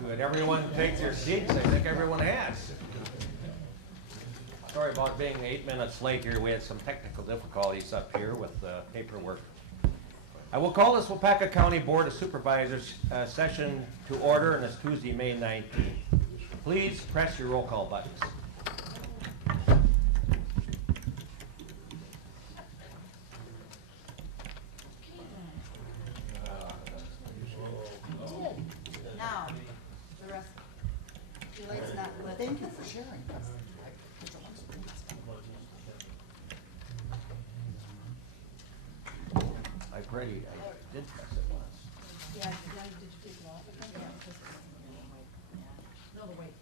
Good. Everyone take their seats. I think everyone has. Sorry about being 8 minutes late here. We had some technical difficulties up here with paperwork. I will call this Waupaca County Board of Supervisors session to order, and it's Tuesday, May 19th. Please press your roll call buttons. Now, the rest. Delight's not lit. Thank you for sharing. I've ready. I did press it once. Yeah, did you take it off again? No, the weight.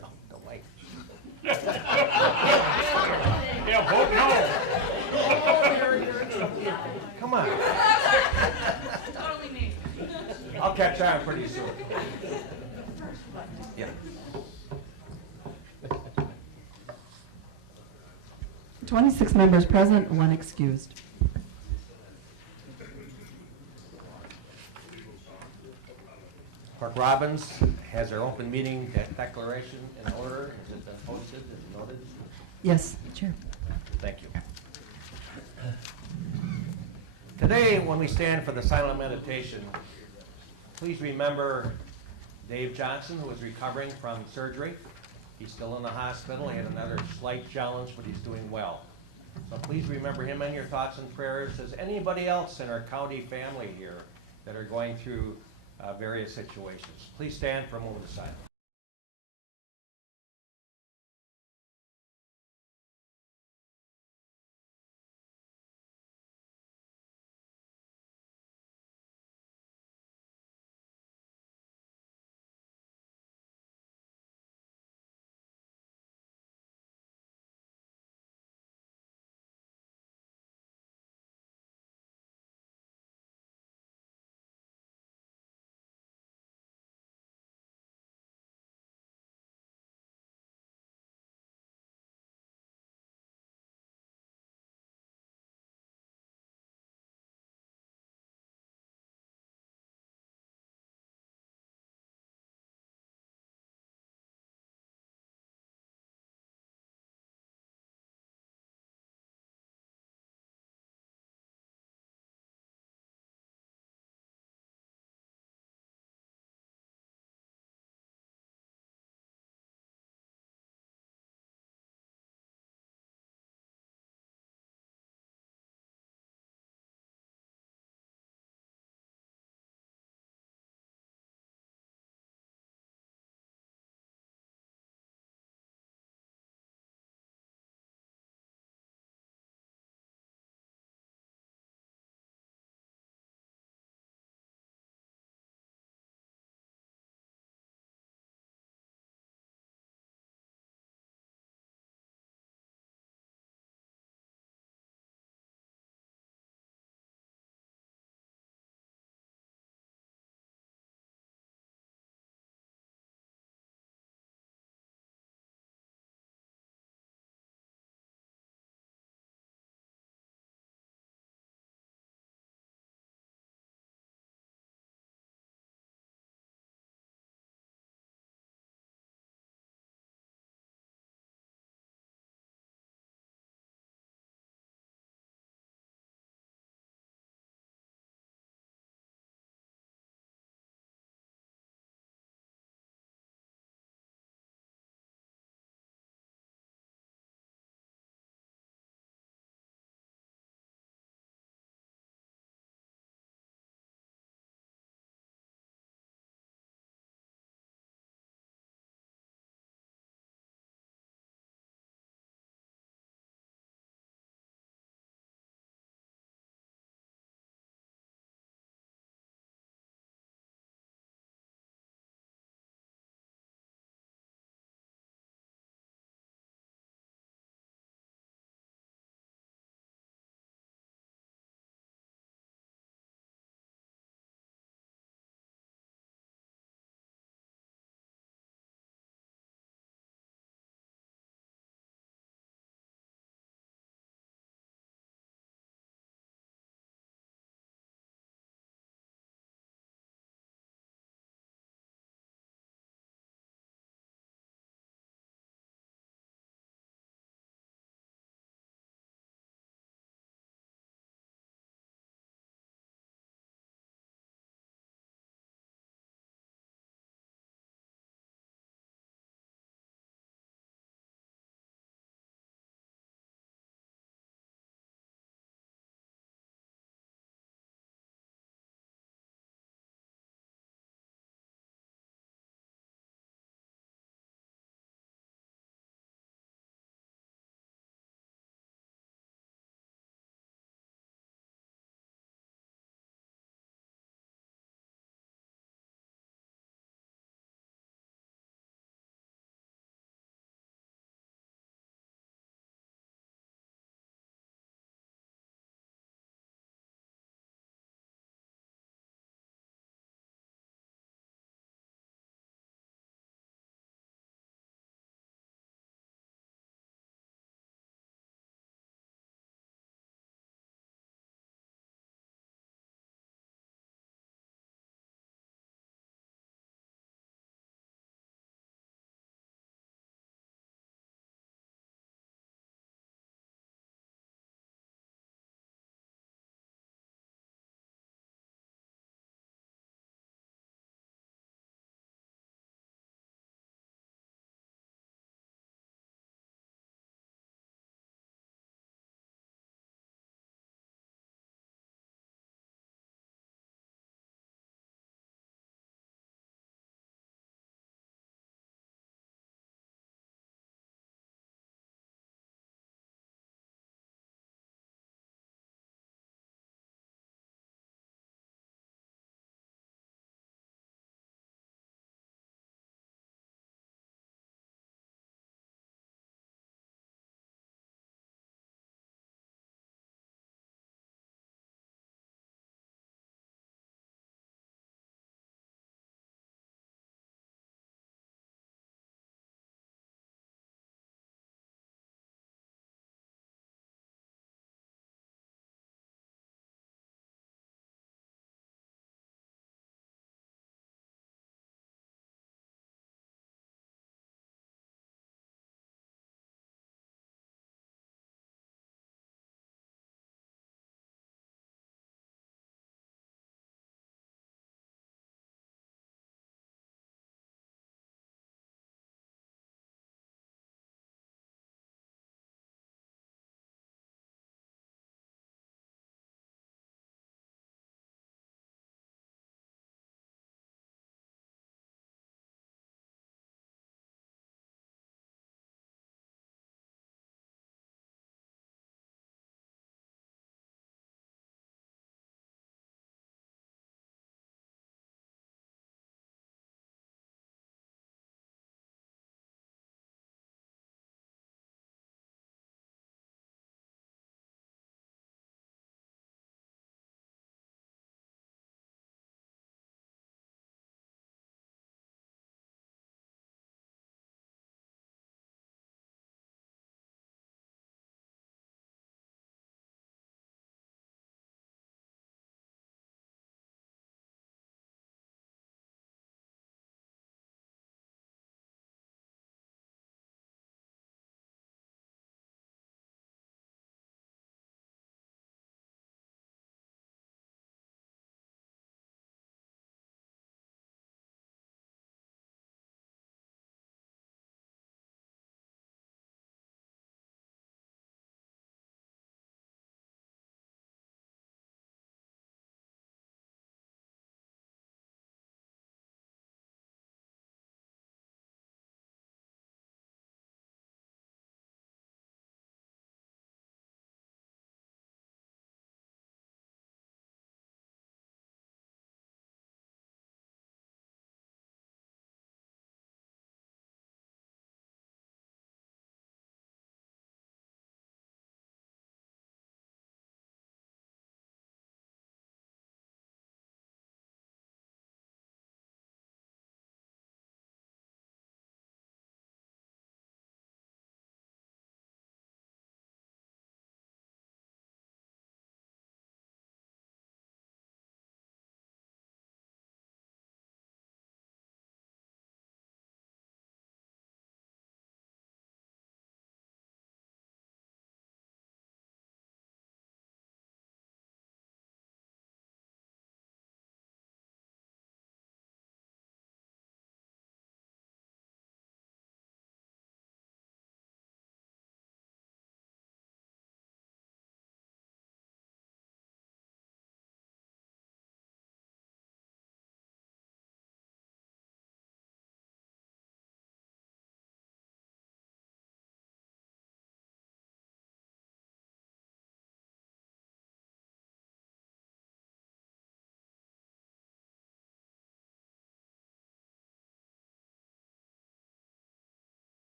No, the white. Yeah, vote no. Come on. Totally me. I'll catch on pretty soon. Yeah. 26 members present, 1 excused. Clerk Robbins has our open meeting declaration in order. Has it been posted and noted? Yes, Chair. Thank you. Today, when we stand for the silent meditation, please remember Dave Johnson, who is recovering from surgery. He's still in the hospital. He had another slight challenge, but he's doing well. So please remember him in your thoughts and prayers. As anybody else in our county family here that are going through various situations. Please stand for a moment of silence.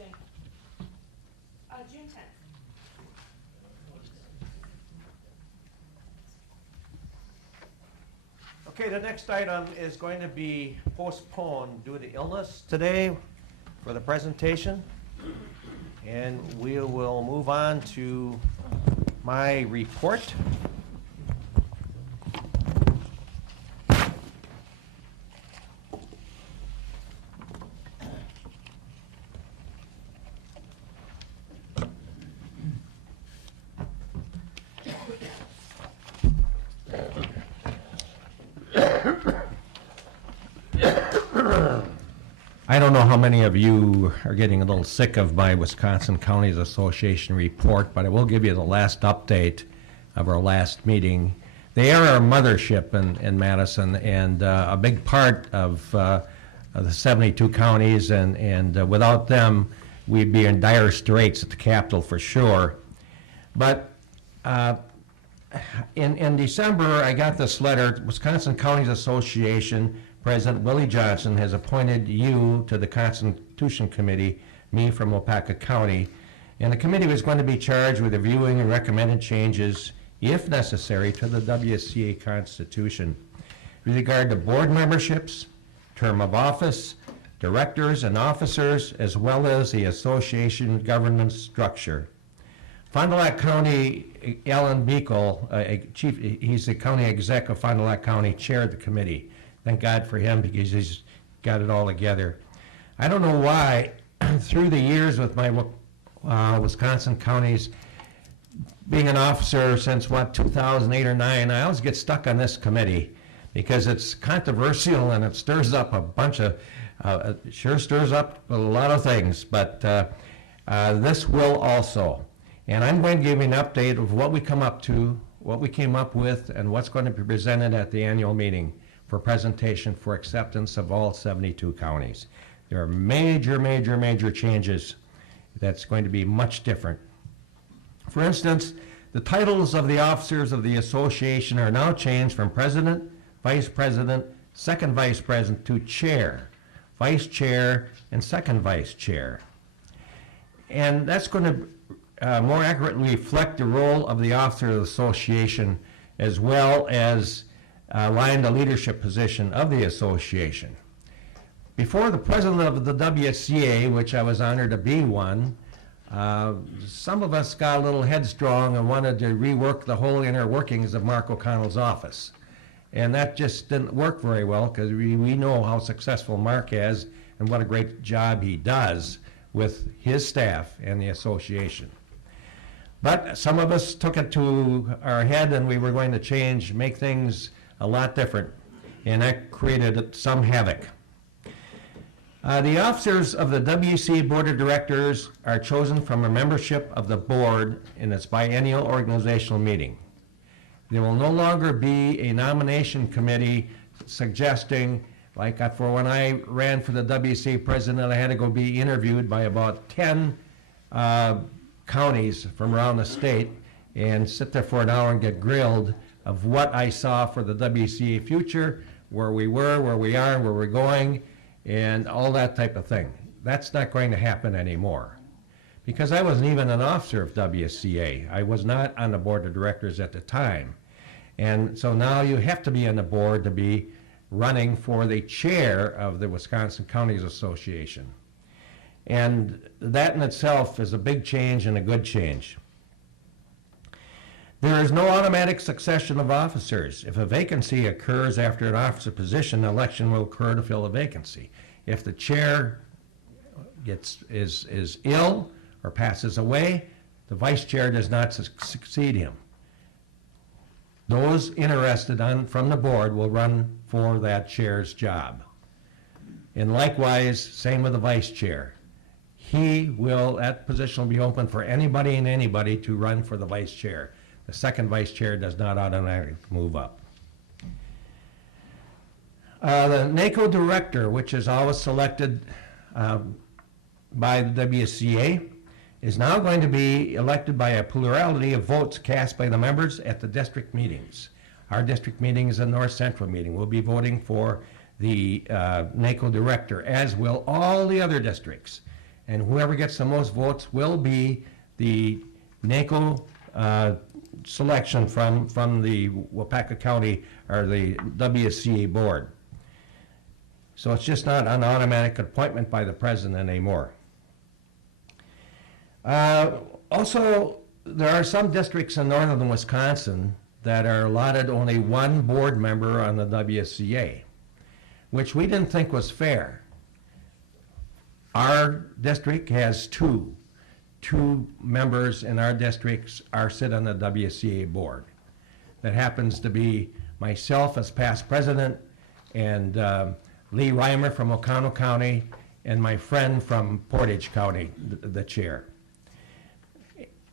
Jane? June 10th. Okay, the next item is going to be postponed due to illness today for the presentation. And we will move on to my report. I don't know how many of you are getting a little sick of my Wisconsin Counties Association report, but I will give you the last update of our last meeting. They are our mothership in Madison, and a big part of the 72 counties, and without them, we'd be in dire straits at the Capitol for sure. But in December, I got this letter. Wisconsin Counties Association President Willie Johnson has appointed you to the Constitution Committee, me from Waupaca County, and the committee was going to be charged with reviewing and recommending changes, if necessary, to the WSCA Constitution with regard to board memberships, term of office, directors and officers, as well as the association governance structure. Fond du Lac County, Alan Beekle, he's the county exec of Fond du Lac County, chaired the committee. Thank God for him, because he's got it all together. I don't know why, through the years with my Wisconsin counties, being an officer since, 2008 or 9, I always get stuck on this committee because it's controversial and it stirs up a bunch of, sure stirs up a lot of things, but this will also. And I'm going to give you an update of what we come up to, what we came up with, and what's going to be presented at the annual meeting for presentation for acceptance of all 72 counties. There are major changes that's going to be much different. For instance, the titles of the officers of the association are now changed from president, vice president, second vice president to chair, vice chair, and second vice chair. And that's going to more accurately reflect the role of the officer of the association, as well as align the leadership position of the association. Before the president of the WSCA, which I was honored to be one, some of us got a little headstrong and wanted to rework the whole inner workings of Mark O'Connell's office. And that just didn't work very well, because we know how successful Mark is and what a great job he does with his staff and the association. But some of us took it to our head, and we were going to make things a lot different, and that created some havoc. The officers of the WC Board of Directors are chosen from a membership of the board in its biennial organizational meeting. There will no longer be a nomination committee suggesting, like for when I ran for the WC president, I had to go be interviewed by about 10 counties from around the state and sit there for an hour and get grilled of what I saw for the WCA future, where we were, where we are, where we're going, and all that type of thing. That's not going to happen anymore, because I wasn't even an officer of WCA. I was not on the board of directors at the time. And so now you have to be on the board to be running for the chair of the Wisconsin Counties Association. And that in itself is a big change and a good change. There is no automatic succession of officers. If a vacancy occurs after an officer position, an election will occur to fill a vacancy. If the chair is ill or passes away, the vice chair does not succeed him. Those interested from the board will run for that chair's job. And likewise, same with the vice chair. That position will be open for anybody and anybody to run for the vice chair. The second vice chair does not automatically move up. The NACO director, which is always selected by the WCA, is now going to be elected by a plurality of votes cast by the members at the district meetings. Our district meeting is a North Central meeting. We'll be voting for the NACO director, as will all the other districts. and whoever gets the most votes will be the NACO selection from the Waupaca County, or the WSCA board. So it's just not an automatic appointment by the president anymore. Also, there are some districts in northern Wisconsin that are allotted only one board member on the WSCA, which we didn't think was fair. Our district has two members in our districts sit on the WCA board. That happens to be myself as past president, and Lee Reimer from Oconto County, and my friend from Portage County, the chair.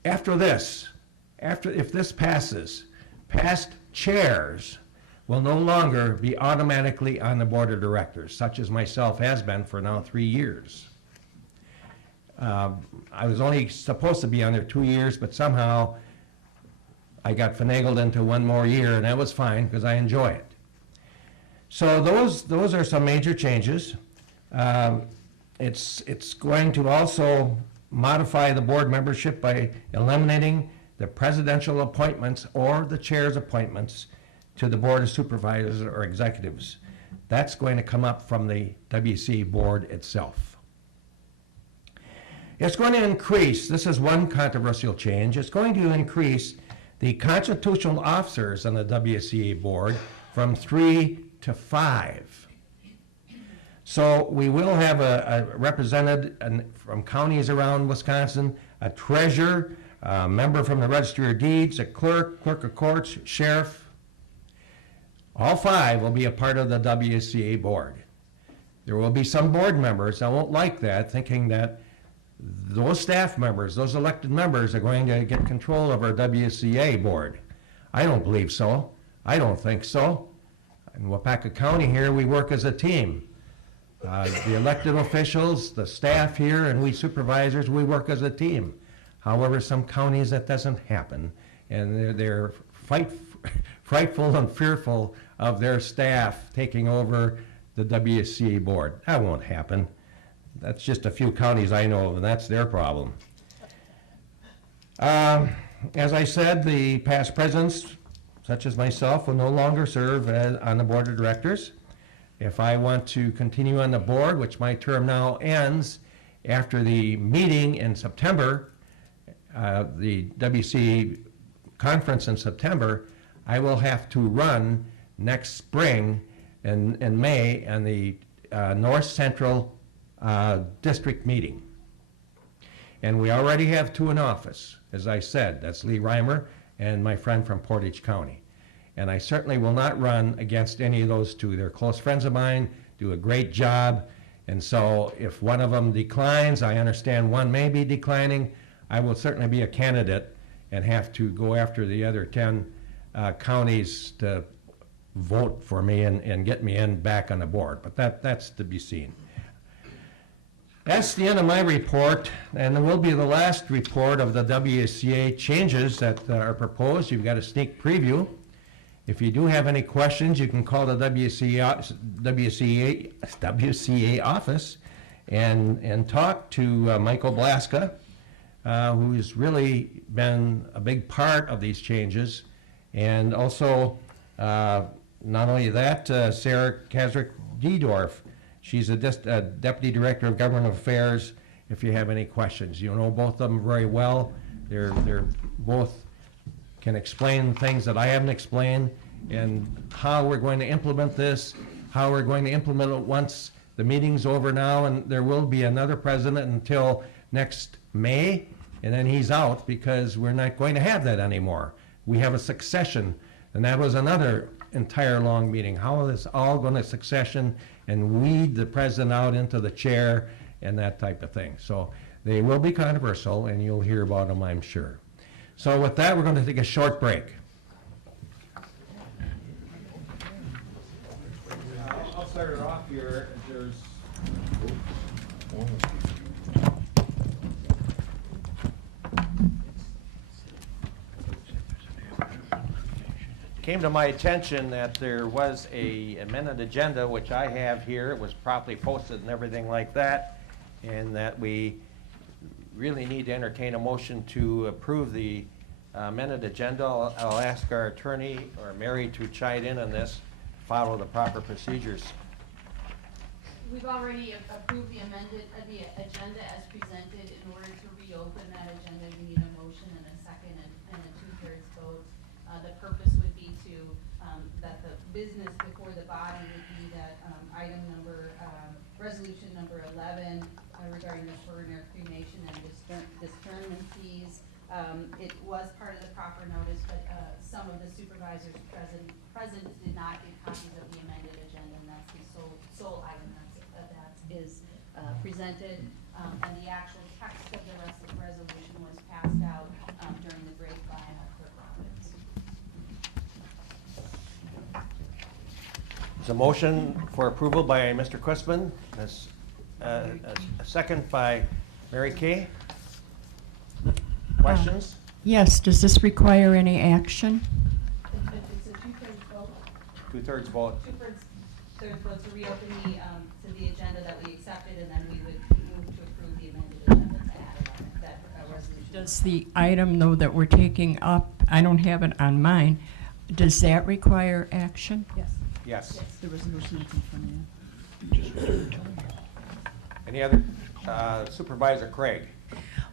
If this passes, past chairs will no longer be automatically on the board of directors, such as myself has been for now 3 years. I was only supposed to be on there 2 years, but somehow I got finagled into 1 more year, and that was fine because I enjoy it. So those are some major changes. It's going to also modify the board membership by eliminating the presidential appointments or the chair's appointments to the board of supervisors or executives. That's going to come up from the WC board itself. It's going to increase, this is one controversial change, it's going to increase the constitutional officers on the WCA board from 3 to 5. So we will have a represented from counties around Wisconsin, a treasurer, a member from the Registry of Deeds, a clerk, clerk of courts, sheriff. All 5 will be a part of the WCA board. There will be some board members that won't like that, thinking that those staff members, those elected members, are going to get control of our WCA board. I don't believe so. I don't think so. In Waupaca County here, we work as a team. The elected officials, the staff here, and we supervisors, we work as a team. However, some counties that doesn't happen, and they're frightful and fearful of their staff taking over the WCA board. That won't happen. That's just a few counties I know of, and that's their problem. As I said, the past presidents, such as myself, will no longer serve on the board of directors. If I want to continue on the board, which my term now ends after the meeting in September, the WC conference in September, I will have to run next spring in May on the North Central district meeting. And we already have 2 in office, as I said. That's Lee Reimer and my friend from Portage County. And I certainly will not run against any of those 2. They're close friends of mine, do a great job. And so if one of them declines, I understand one may be declining, I will certainly be a candidate and have to go after the other 10 counties to vote for me and get me back on the board. But that's to be seen. That's the end of my report, and it will be the last report of the WCA changes that are proposed. You've got a sneak preview. If you do have any questions, you can call the WCA office and talk to Michael Blaska, who's really been a big part of these changes. And also, not only that, Sarah Kazrick-Diedorf. She's a Deputy Director of Government Affairs, if you have any questions. You know both of them very well. They're both can explain things that I haven't explained, and how we're going to implement this, how we're going to implement it once the meeting's over now, and there will be another president until next May, and then he's out because we're not going to have that anymore. We have a succession, and that was another entire long meeting. How is this all going to succession and weed the president out into the chair and that type of thing. So they will be controversial, and you'll hear about them, I'm sure. So with that, we're going to take a short break. I'll start it off here. There's came to my attention that there was a amended agenda, which I have here. It was properly posted and everything like that, and that we really need to entertain a motion to approve the amended agenda. I'll ask our attorney, or Mary, to chime in on this, follow the proper procedures. We've already approved the agenda as presented. In order to reopen that agenda, we need a motion and a second and a 2/3 vote. The purpose would be that the business before the body would be that resolution number 11 regarding the foreigner cremation and discernment fees. It was part of the proper notice, but some of the supervisors present did not get copies of the amended agenda, and that's the sole item that is presented. And the actual text of the rest of the resolution was passed out during the break by Clerk Robbins. There's a motion for approval by Mr. Quisman, a second by Mary Kay. Questions? Yes, does this require any action? It's a 2/3 vote. 2/3 vote. 2/3 vote to reopen the agenda that we accepted, and then we would move to approve the amended agenda to add that resolution. Does the item, though, that we're taking up, I don't have it on mine, does that require action? Yes. Yes. The resolution that's in front of you. Any other? Supervisor Craig.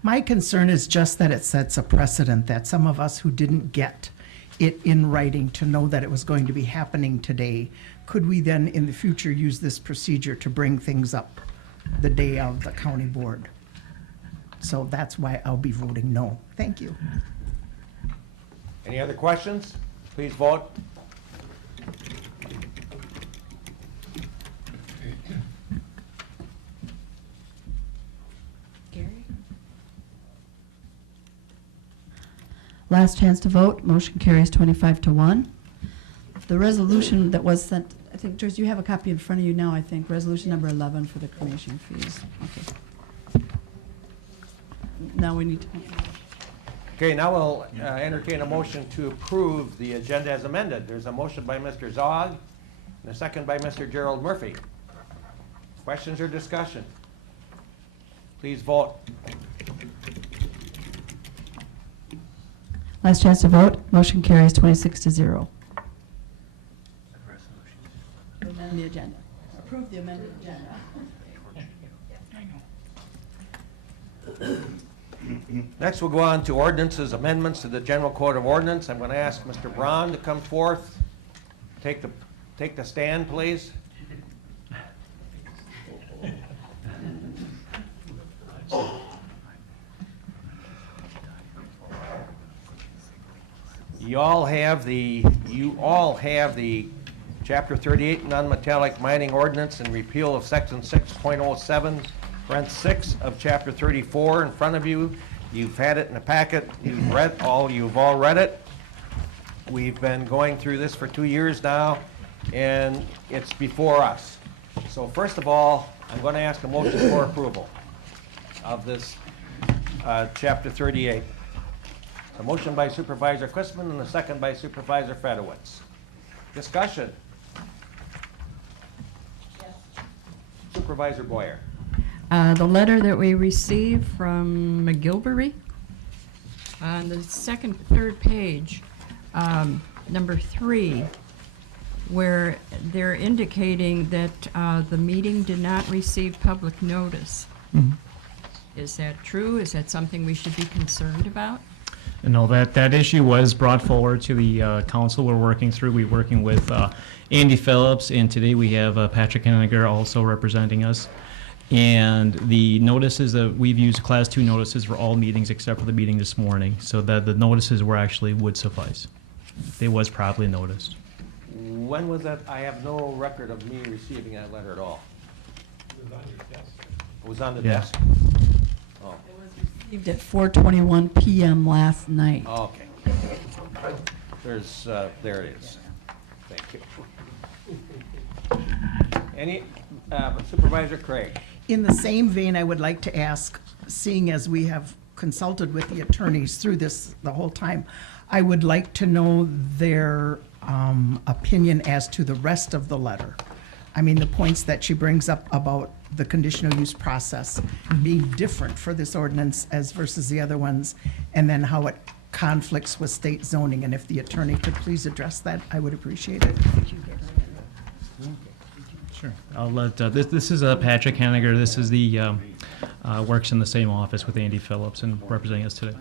My concern is just that it sets a precedent that some of us who didn't get it in writing to know that it was going to be happening today, could we then in the future use this procedure to bring things up the day of the county board? So that's why I'll be voting no. Thank you. Any other questions? Please vote. Gary? Last chance to vote. Motion carries 25-1. The resolution that was sent, I think, George, you have a copy in front of you now, I think. Resolution number 11 for the cremation fees. Okay. Now we need to. Okay, now we'll entertain a motion to approve the agenda as amended. There's a motion by Mr. Zog and a second by Mr. Gerald Murphy. Questions or discussion? Please vote. Last chance to vote. Motion carries 26-0. Amend the agenda. Approve the amended agenda. Next, we'll go on to ordinances, amendments to the General Code of Ordinance. I'm going to ask Mr. Braun to come forth. Take the stand, please. You all have the Chapter 38 non-metallic mining ordinance and repeal of Section 6.07, Rent 6 of Chapter 34 in front of you. You've had it in the packet. You've all read it. We've been going through this for 2 years now, and it's before us. So first of all, I'm going to ask a motion for approval of this Chapter 38. A motion by Supervisor Quisman and a second by Supervisor Fedowitz. Discussion. Yes. Supervisor Boyer. The letter that we received from McGilvery, on the third page, number 3, where they're indicating that the meeting did not receive public notice. Is that true? Is that something we should be concerned about? No, that issue was brought forward to the council. We're working with Andy Phillips, and today we have Patrick Henniger also representing us. And the notices that we've used, Class 2 notices for all meetings except for the meeting this morning, so that the notices would suffice. They was properly noticed. When was that? I have no record of me receiving that letter at all. It was on your desk. It was on the Yeah. desk? Oh, It was received at 4:21 p.m. last night. okay. There it is. Thank you. Any, Supervisor Craig? In the same vein, I would like to ask, seeing as we have consulted with the attorneys through this the whole time, I would like to know their opinion as to the rest of the letter. I mean, the points that she brings up about the conditional use process being different for this ordinance as versus the other ones, and then how it conflicts with state zoning, and if the attorney could please address that, I would appreciate it. Sure. I'll let, this is Patrick Henniger. This is the, works in the same office with Andy Phillips and representing us today.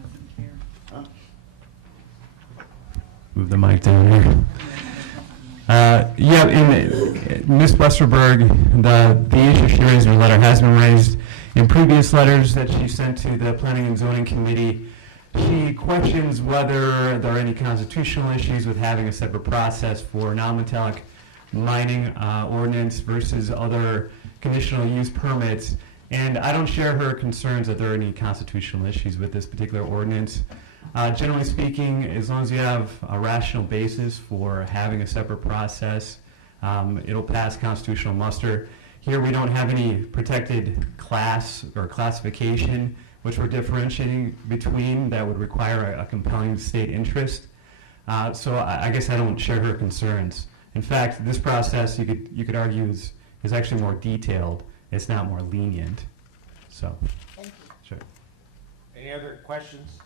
Move the mic down here. Yeah, in Ms. Westerberg, the issue she raised in her letter has been raised in previous letters that she sent to the Planning and Zoning Committee. She questions whether there are any constitutional issues with having a separate process for non-metallic mining ordinance versus other conditional use permits. And I don't share her concerns that there are any constitutional issues with this particular ordinance. Generally speaking, as long as you have a rational basis for having a separate process, it'll pass constitutional muster. Here we don't have any protected class or classification which we're differentiating between that would require a compelling state interest. So I guess I don't share her concerns. In fact, this process you could argue is actually more detailed. It's not more lenient. So, Thank you. sure. Any other questions?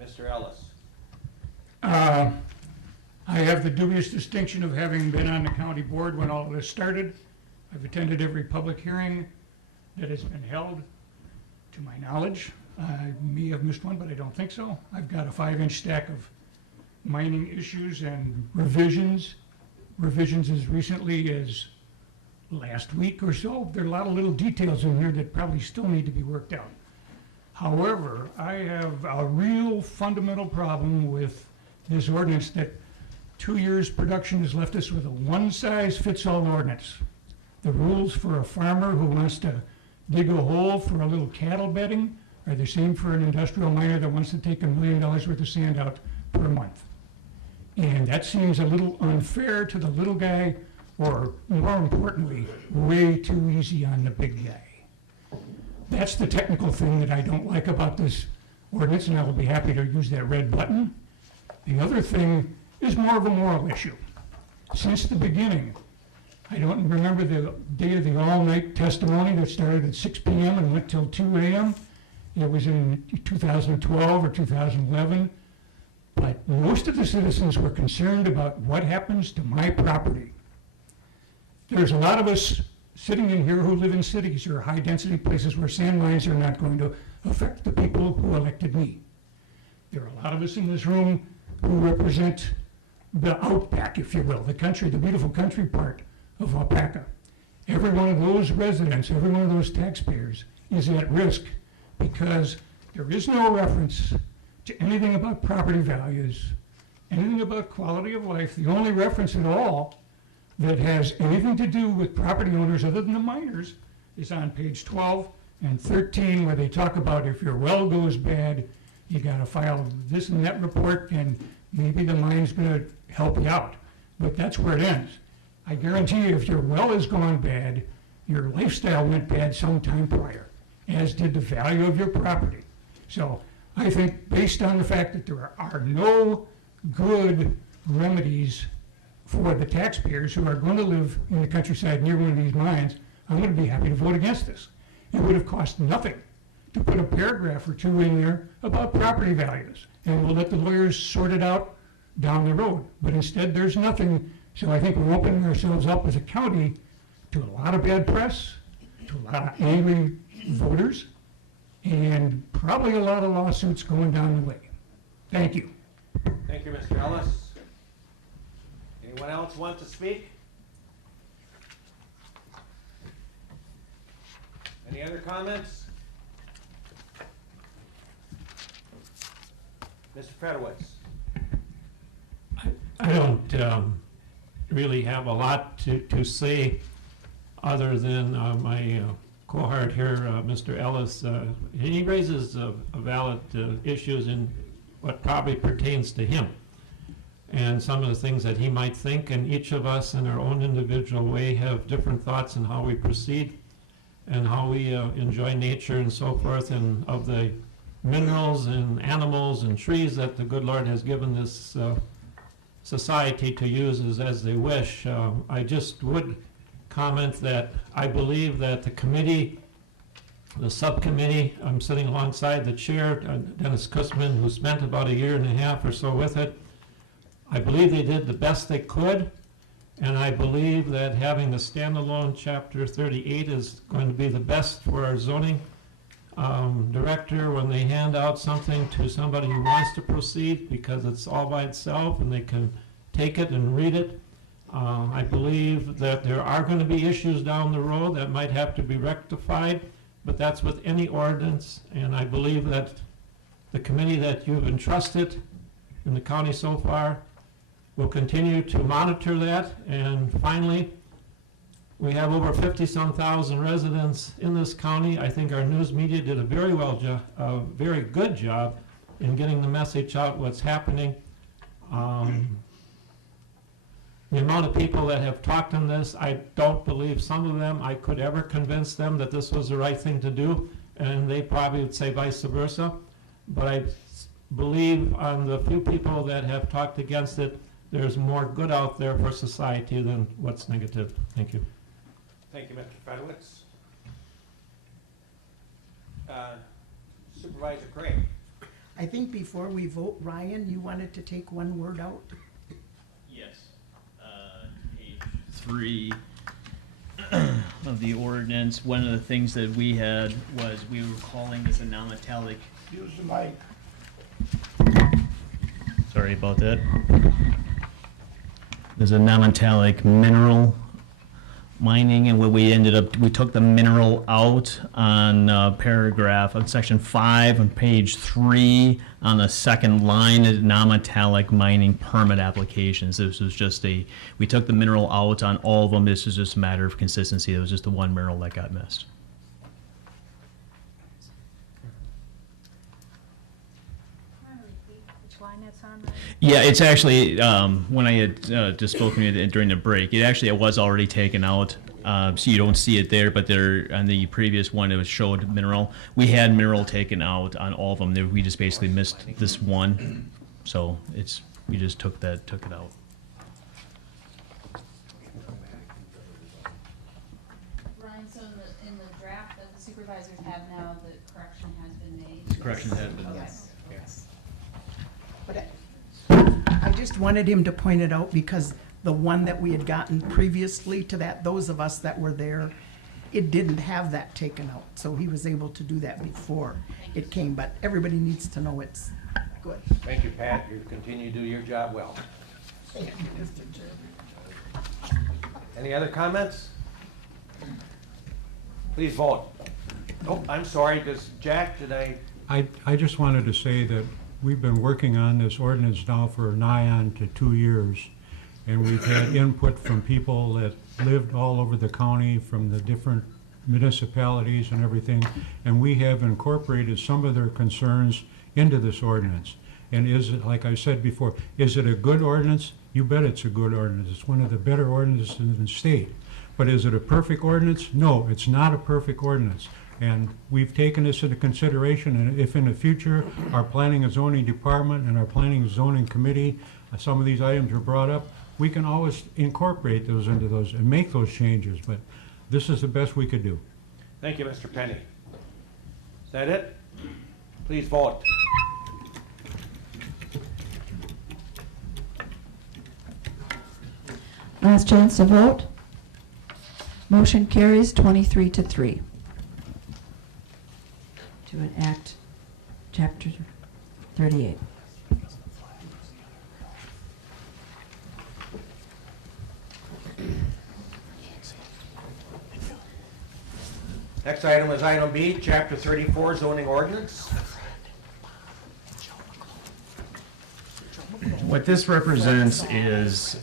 Mr. Ellis? I have the dubious distinction of having been on the county board when all of this started. I've attended every public hearing that has been held, to my knowledge. I may have missed one, but I don't think so. I've got a 5-inch stack of mining issues and revisions as recently as last week or so. There are a lot of little details in here that probably still need to be worked out. However, I have a real fundamental problem with this ordinance that 2 years production has left us with a one-size-fits-all ordinance. The rules for a farmer who wants to dig a hole for a little cattle bedding are the same for an industrial miner that wants to take $1 million worth of sand out per month. And that seems a little unfair to the little guy, or more importantly, way too easy on the big guy. That's the technical thing that I don't like about this ordinance, and I will be happy to use that red button. The other thing is more of a moral issue. Since the beginning, I don't remember the date of the all-night testimony that started at 6 p.m. and went till 2 a.m. It was in 2012 or 2011. But most of the citizens were concerned about what happens to my property. There's a lot of us sitting in here who live in cities or high-density places where sand mines are not going to affect the people who elected me. There are a lot of us in this room who represent the outback, if you will, the country, the beautiful country part of Waupaca. Every one of those residents, every one of those taxpayers is at risk because there is no reference to anything about property values, anything about quality of life. The only reference at all that has anything to do with property owners other than the miners is on page 12 and 13, where they talk about if your well goes bad, you got to file this and that report, and maybe the mine's going to help you out. But that's where it ends. I guarantee you, if your well has gone bad, your lifestyle went bad sometime prior, as did the value of your property. So I think based on the fact that there are no good remedies for the taxpayers who are going to live in the countryside near one of these mines, I'm going to be happy to vote against this. It would have cost nothing to put a paragraph or two in there about property values, and we'll let the lawyers sort it out down the road. But instead, there's nothing, so I think we're opening ourselves up as a county to a lot of bad press, to a lot of angry voters, and probably a lot of lawsuits going down the way. Thank you. Thank you, Mr. Ellis. Anyone else want to speak? Any other comments? Mr. Fedowitz? I don't really have a lot to say other than my cohort here, Mr. Ellis. He raises valid issues in what probably pertains to him and some of the things that he might think, and each of us in our own individual way have different thoughts on how we proceed and how we enjoy nature and so forth, and of the minerals and animals and trees that the good Lord has given this society to use as they wish. I just would comment that I believe that the committee, the subcommittee, I'm sitting alongside the chair, Dennis Kussman, who spent about 1.5 years or so with it. I believe they did the best they could, and I believe that having the standalone Chapter 38 is going to be the best for our zoning director when they hand out something to somebody who wants to proceed, because it's all by itself and they can take it and read it. I believe that there are going to be issues down the road that might have to be rectified, but that's with any ordinance, and I believe that the committee that you've entrusted in the county so far will continue to monitor that. And finally, we have over 50-some thousand residents in this county. I think our news media did a very good job in getting the message out what's happening. The amount of people that have talked on this, I don't believe some of them, I could ever convince them that this was the right thing to do, and they probably would say vice versa. But I believe on the few people that have talked against it, there's more good out there for society than what's negative. Thank you. Thank you, Mr. Fedowitz. Supervisor Craig. I think before we vote, Ryan, you wanted to take one word out? Yes. Page 3 of the ordinance, one of the things that we had was we were calling this a non-metallic. Use the mic. Sorry about that. There's a non-metallic mineral mining, and what we ended up, we took the mineral out on paragraph, on section 5 on page 3 on the second line, non-metallic mining permit applications. This was just we took the mineral out on all of them. This was just a matter of consistency. It was just the one mineral that got missed. Which line that's on? Yeah, it's actually, when I had just spoken to you during the break, it was already taken out, so you don't see it there, but there, on the previous one, it was showed mineral. We had mineral taken out on all of them. We just basically missed this one, so we just took it out. Ryan, so in the draft that the supervisors have now, the correction has been made? Correction has been made. Yes. Yes. But I just wanted him to point it out because the one that we had gotten previously to that, those of us that were there, it didn't have that taken out. So he was able to do that before it came, but everybody needs to know it's good. Thank you, Pat. You continue to do your job well. Any other comments? Please vote. Oh, I'm sorry, Jack, I just wanted to say that we've been working on this ordinance now for nigh on to 2 years, and we've had input from people that lived all over the county, from the different municipalities and everything, and we have incorporated some of their concerns into this ordinance. And is it, like I said before, is it a good ordinance? You bet it's a good ordinance. It's one of the better ordinances in the state. But is it a perfect ordinance? No, it's not a perfect ordinance. And we've taken this into consideration, and if in the future our planning and zoning department and our planning and zoning committee, some of these items are brought up, we can always incorporate those into those and make those changes, but this is the best we could do. Thank you, Mr. Penny. Is that it? Please vote. Last chance to vote. Motion carries 23-3 to enact Chapter 38. Next item is item B, Chapter 34 zoning ordinance. What this represents is,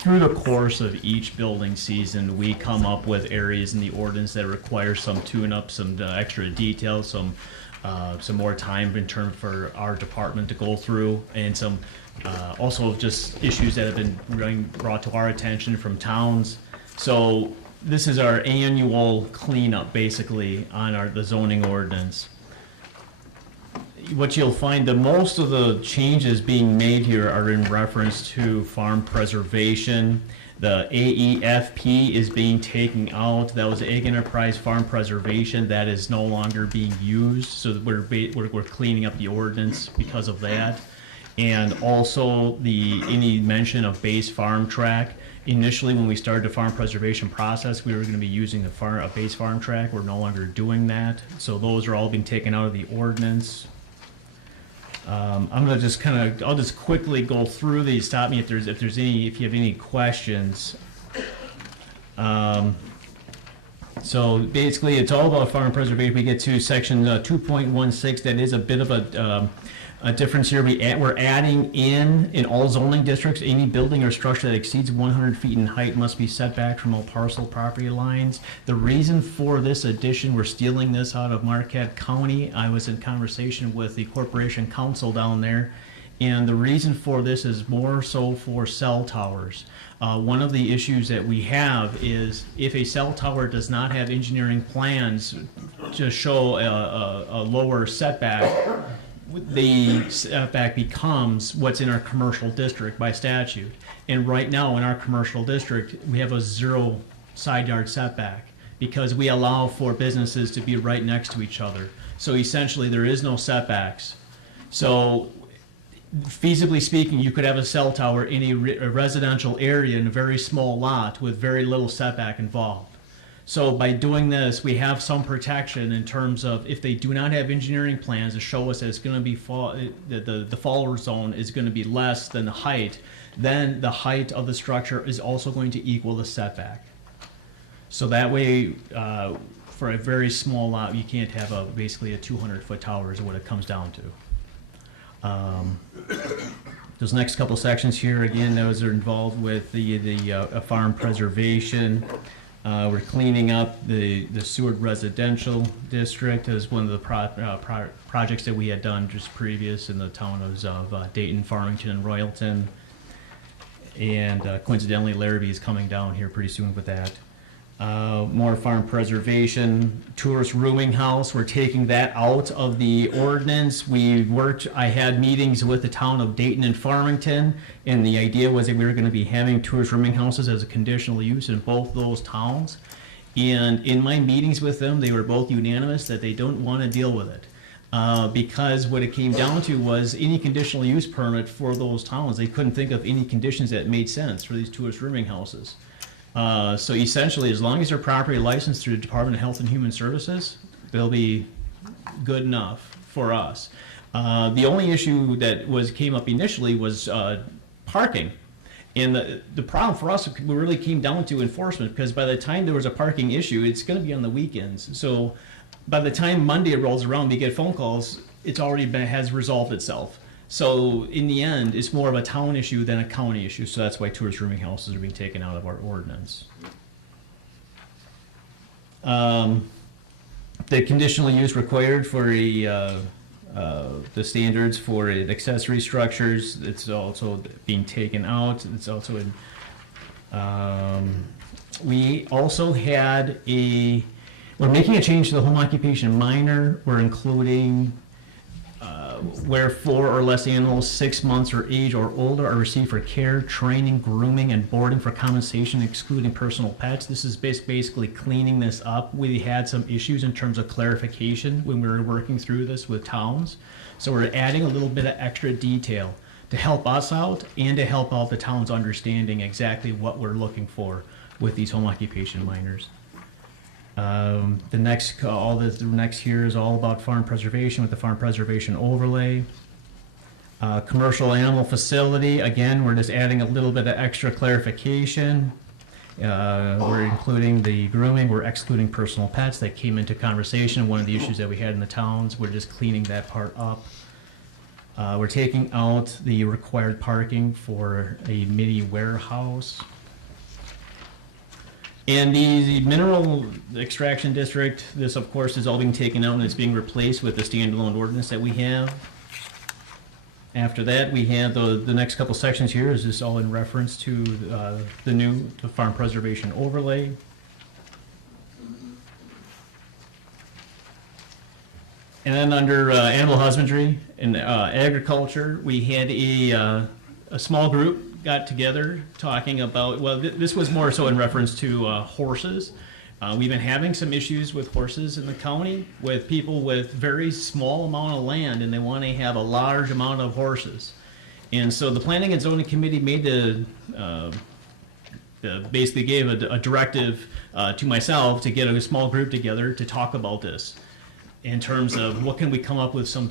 through the course of each building season, we come up with areas in the ordinance that require some tune-up, some extra details, some more time in terms for our department to go through, and some also just issues that have been brought to our attention from towns. So this is our annual cleanup, basically, on the zoning ordinance. what you'll find, the most of the changes being made here are in reference to farm preservation. The AEFP is being taken out. That was Ag Enterprise Farm Preservation. That is no longer being used. So we're cleaning up the ordinance because of that. And also any mention of base farm track. Initially, when we started the farm preservation process, we were going to be using a base farm track. We're no longer doing that. So those are all being taken out of the ordinance. I'm gonna just I'll just quickly go through these. Stop me if you have any questions. So basically, it's all about farm preservation. We get to section 2.16. That is a bit of a difference here. We're adding in all zoning districts, any building or structure that exceeds 100 feet in height must be set back from all parcel property lines. The reason for this addition, we're stealing this out of Marquette County. I was in conversation with the corporation council down there, and the reason for this is more so for cell towers. One of the issues that we have is if a cell tower does not have engineering plans to show a lower setback, the setback becomes what's in our commercial district by statute. And right now in our commercial district, we have a 0 side yard setback because we allow for businesses to be right next to each other. So essentially there is no setbacks. So feasibly speaking, you could have a cell tower in a residential area in a very small lot with very little setback involved. So by doing this, we have some protection in terms of if they do not have engineering plans to show us that it's going to be the follower zone is going to be less than the height, then the height of the structure is also going to equal the setback. So that way, for a very small lot, you can't have basically a 200-foot tower is what it comes down to. Those next couple sections here, again, those are involved with the farm preservation. We're cleaning up the Seward Residential District as one of the projects that we had done just previous in the towns of Dayton, Farmington, and Royalton. And coincidentally, Larrabee is coming down here pretty soon with that. More farm preservation, tourist rooming house, we're taking that out of the ordinance. I had meetings with the town of Dayton and Farmington, and the idea was that we were going to be having tourist rooming houses as a conditional use in both those towns. And in my meetings with them, they were both unanimous that they don't want to deal with it. Because what it came down to was any conditional use permit for those towns, they couldn't think of any conditions that made sense for these tourist rooming houses. So essentially, as long as they're properly licensed through the Department of Health and Human Services, they'll be good enough for us. The only issue that came up initially was parking. And the problem for us really came down to enforcement, because by the time there was a parking issue, it's going to be on the weekends. So by the time Monday rolls around, we get phone calls, it's already has resolved itself. So in the end, it's more of a town issue than a county issue. So that's why tourist rooming houses are being taken out of our ordinance. The conditional use required for the standards for accessory structures, it's also being taken out. It's also in. We also had we're making a change to the home occupation minor. We're including where 4 or less animals 6 months or age or older are received for care, training, grooming, and boarding for compensation, excluding personal pets. This is basically cleaning this up. We had some issues in terms of clarification when we were working through this with towns. So we're adding a little bit of extra detail to help us out and to help out the towns understanding exactly what we're looking for with these home occupation minors. The next here is all about farm preservation with the farm preservation overlay. Commercial animal facility, again, we're just adding a little bit of extra clarification. We're including the grooming, we're excluding personal pets. That came into conversation, one of the issues that we had in the towns. We're just cleaning that part up. We're taking out the required parking for a mini warehouse. And the mineral extraction district, this of course is all being taken out and it's being replaced with the standalone ordinance that we have. After that, we have the next couple sections here is just all in reference to the farm preservation overlay. And then under animal husbandry and agriculture, we had a small group got together talking about, well, this was more so in reference to horses. We've been having some issues with horses in the county with people with very small amount of land, and they want to have a large amount of horses. And so the Planning and Zoning Committee made basically gave a directive to myself to get a small group together to talk about this in terms of what can we come up with some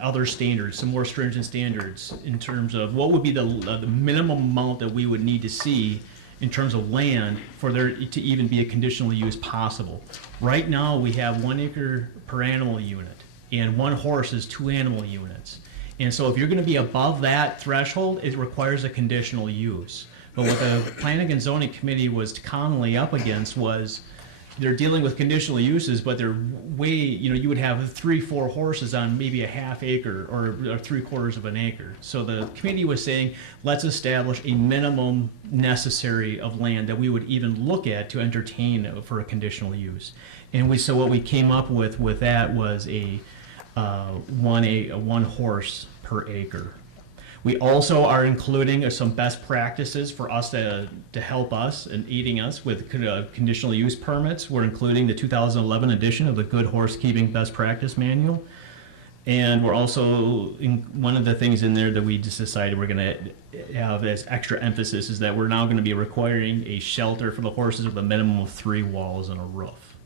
other standards, some more stringent standards in terms of what would be the minimum amount that we would need to see in terms of land for there to even be a conditional use possible. Right now, we have 1 acre per animal unit, and 1 horse is 2 animal units. And so if you're gonna be above that threshold, it requires a conditional use. But what the Planning and Zoning Committee was commonly up against was they're dealing with conditional uses, but they're way, you would have 3-4 horses on maybe a half acre or 3/4 of an acre. So the committee was saying, let's establish a minimum necessary of land that we would even look at to entertain for a conditional use. And so what we came up with that was a 1 horse per acre. We also are including some best practices for us to help us and aiding us with conditional use permits. We're including the 2011 edition of the Good Horsekeeping Best Practice Manual. And we're also, one of the things in there that we just decided we're gonna have as extra emphasis is that we're now gonna be requiring a shelter for the horses with a minimum of 3 walls and a roof.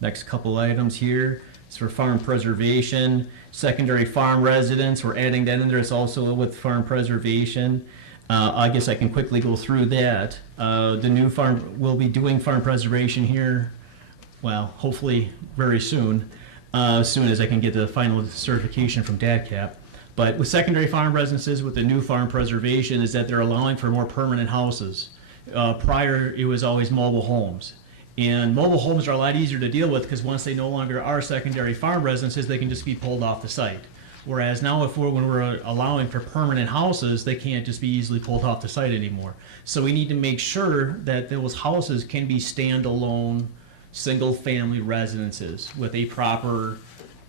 Next couple items here. It's for farm preservation, secondary farm residents. We're adding that in there. It's also with farm preservation. I guess I can quickly go through that. The new farm, we'll be doing farm preservation here, well, hopefully very soon, as soon as I can get the final certification from DADCAP. But with secondary farm residences, with the new farm preservation, is that they're allowing for more permanent houses. Prior, it was always mobile homes. And mobile homes are a lot easier to deal with because once they no longer are secondary farm residences, they can just be pulled off the site. Whereas now when we're allowing for permanent houses, they can't just be easily pulled off the site anymore. So we need to make sure that those houses can be standalone, single-family residences with a proper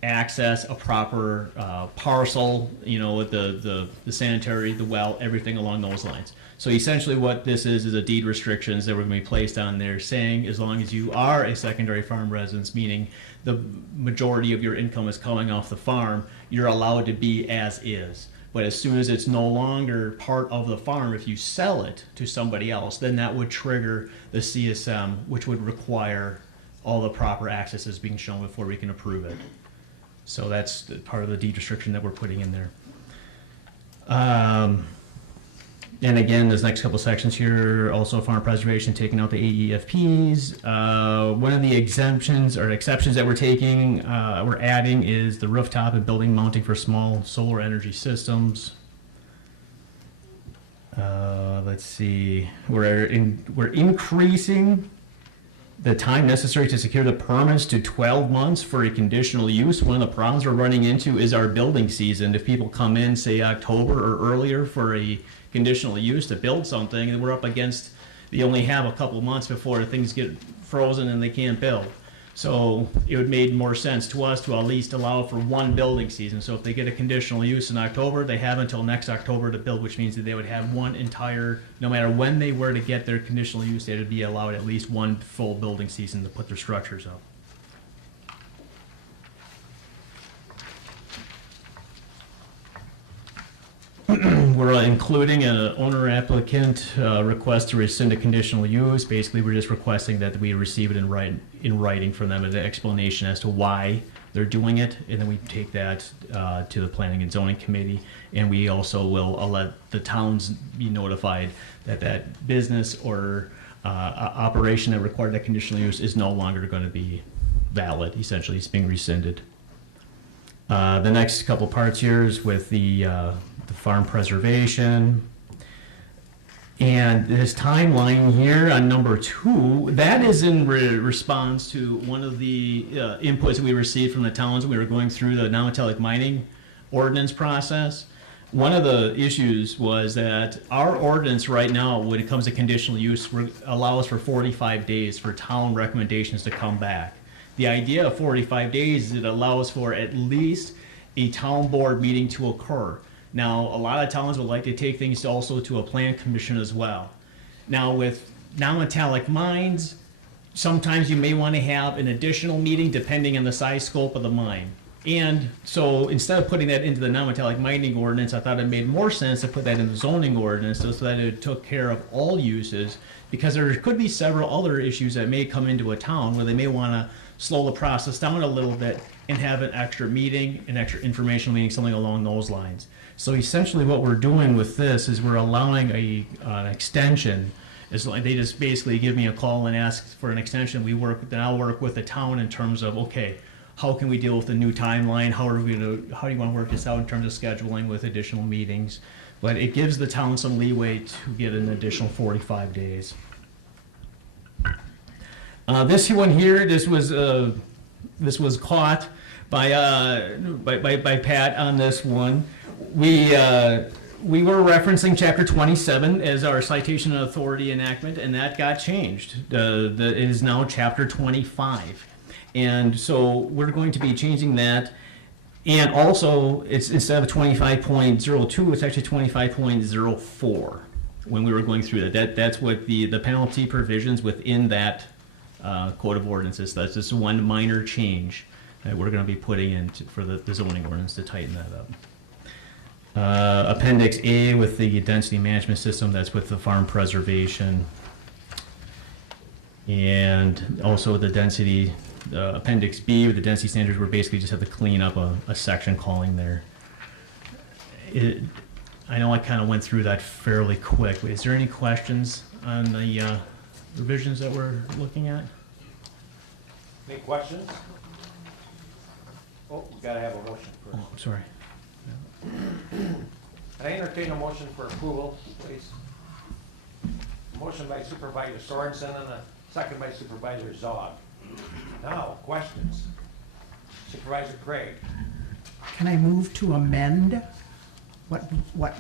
access, a proper parcel, with the sanitary, the well, everything along those lines. So essentially what this is a deed restrictions that were going to be placed on there saying as long as you are a secondary farm residence, meaning the majority of your income is coming off the farm, you're allowed to be as is. But as soon as it's no longer part of the farm, if you sell it to somebody else, then that would trigger the CSM, which would require all the proper accesses being shown before we can approve it. So that's part of the deed restriction that we're putting in there. And again, this next couple sections here, also farm preservation, taking out the AEFPs. One of the exemptions or exceptions that we're adding is the rooftop and building mounting for small solar energy systems. Let's see, we're increasing the time necessary to secure the permits to 12 months for a conditional use. One of the problems we're running into is our building season. If people come in, say October or earlier for a conditional use to build something, and we're up against, they only have a couple months before things get frozen and they can't build. So it would make more sense to us to at least allow for 1 building season. So if they get a conditional use in October, they have until next October to build, which means that they would have one entire, no matter when they were to get their conditional use, they would be allowed at least 1 full building season to put their structures up. We're including an owner applicant request to rescind a conditional use. Basically, we're just requesting that we receive it in writing from them, an explanation as to why they're doing it, and then we take that to the Planning and Zoning Committee, and we also will let the towns be notified that that business or operation that required that conditional use is no longer going to be valid. Essentially, it's being rescinded. The next couple parts here is with the farm preservation. And this timeline here on number 2, that is in response to one of the inputs we received from the towns when we were going through the non-metallic mining ordinance process. One of the issues was that our ordinance right now, when it comes to conditional use, allows for 45 days for town recommendations to come back. The idea of 45 days is it allows for at least a town board meeting to occur. Now, a lot of towns would like to take things also to a plan commission as well. Now, with non-metallic mines, sometimes you may want to have an additional meeting depending on the size scope of the mine. And so instead of putting that into the non-metallic mining ordinance, I thought it made more sense to put that in the zoning ordinance so that it took care of all uses, because there could be several other issues that may come into a town where they may want to slow the process down a little bit and have an extra meeting, an extra informational meeting, something along those lines. So essentially what we're doing with this is we're allowing an extension. It's like they just basically give me a call and ask for an extension. Then I'll work with the town in terms of, okay, how can we deal with the new timeline? How do you want to work this out in terms of scheduling with additional meetings? But it gives the town some leeway to get an additional 45 days. This one here, this was caught by Pat on this one. We were referencing Chapter 27 as our citation authority enactment, and that got changed. It is now Chapter 25. And so we're going to be changing that. And also, it's instead of 25.02, it's actually 25.04 when we were going through that. That's what the penalty provisions within that code of ordinances. That's just one minor change that we're going to be putting in for the zoning ordinance to tighten that up. Appendix A with the density management system, that's with the farm preservation. And also the density, Appendix B with the density standards, we're basically just have to clean up a section calling there. I know I kind of went through that fairly quick. Is there any questions on the revisions that we're looking at? Any questions? Oh, we gotta have a motion first. Oh, I'm sorry. I entertain a motion for approval, please. Motion by Supervisor Sorensen and a second by Supervisor Zog. Now, questions? Supervisor Craig. Can I move to amend what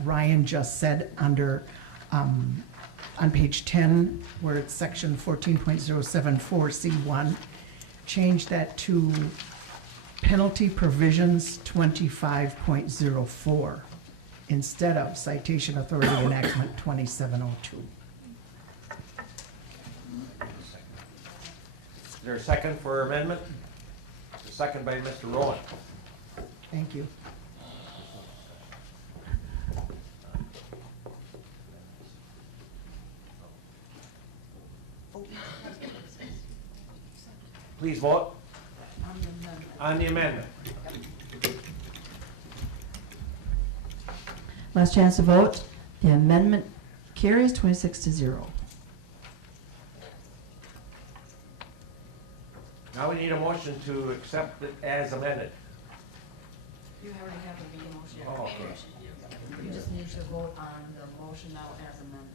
Ryan just said under, on page 10, where it's section 14.074C1, change that to penalty provisions 25.04 instead of citation authority enactment 2702. Is there a second for amendment? A second by Mr. Rowan. Thank you. Please vote on the amendment. Last chance to vote. The amendment carries 26-0. Now we need a motion to accept it as amended. You already have a legal motion. Oh, okay. You just need to vote on the motion now as amended.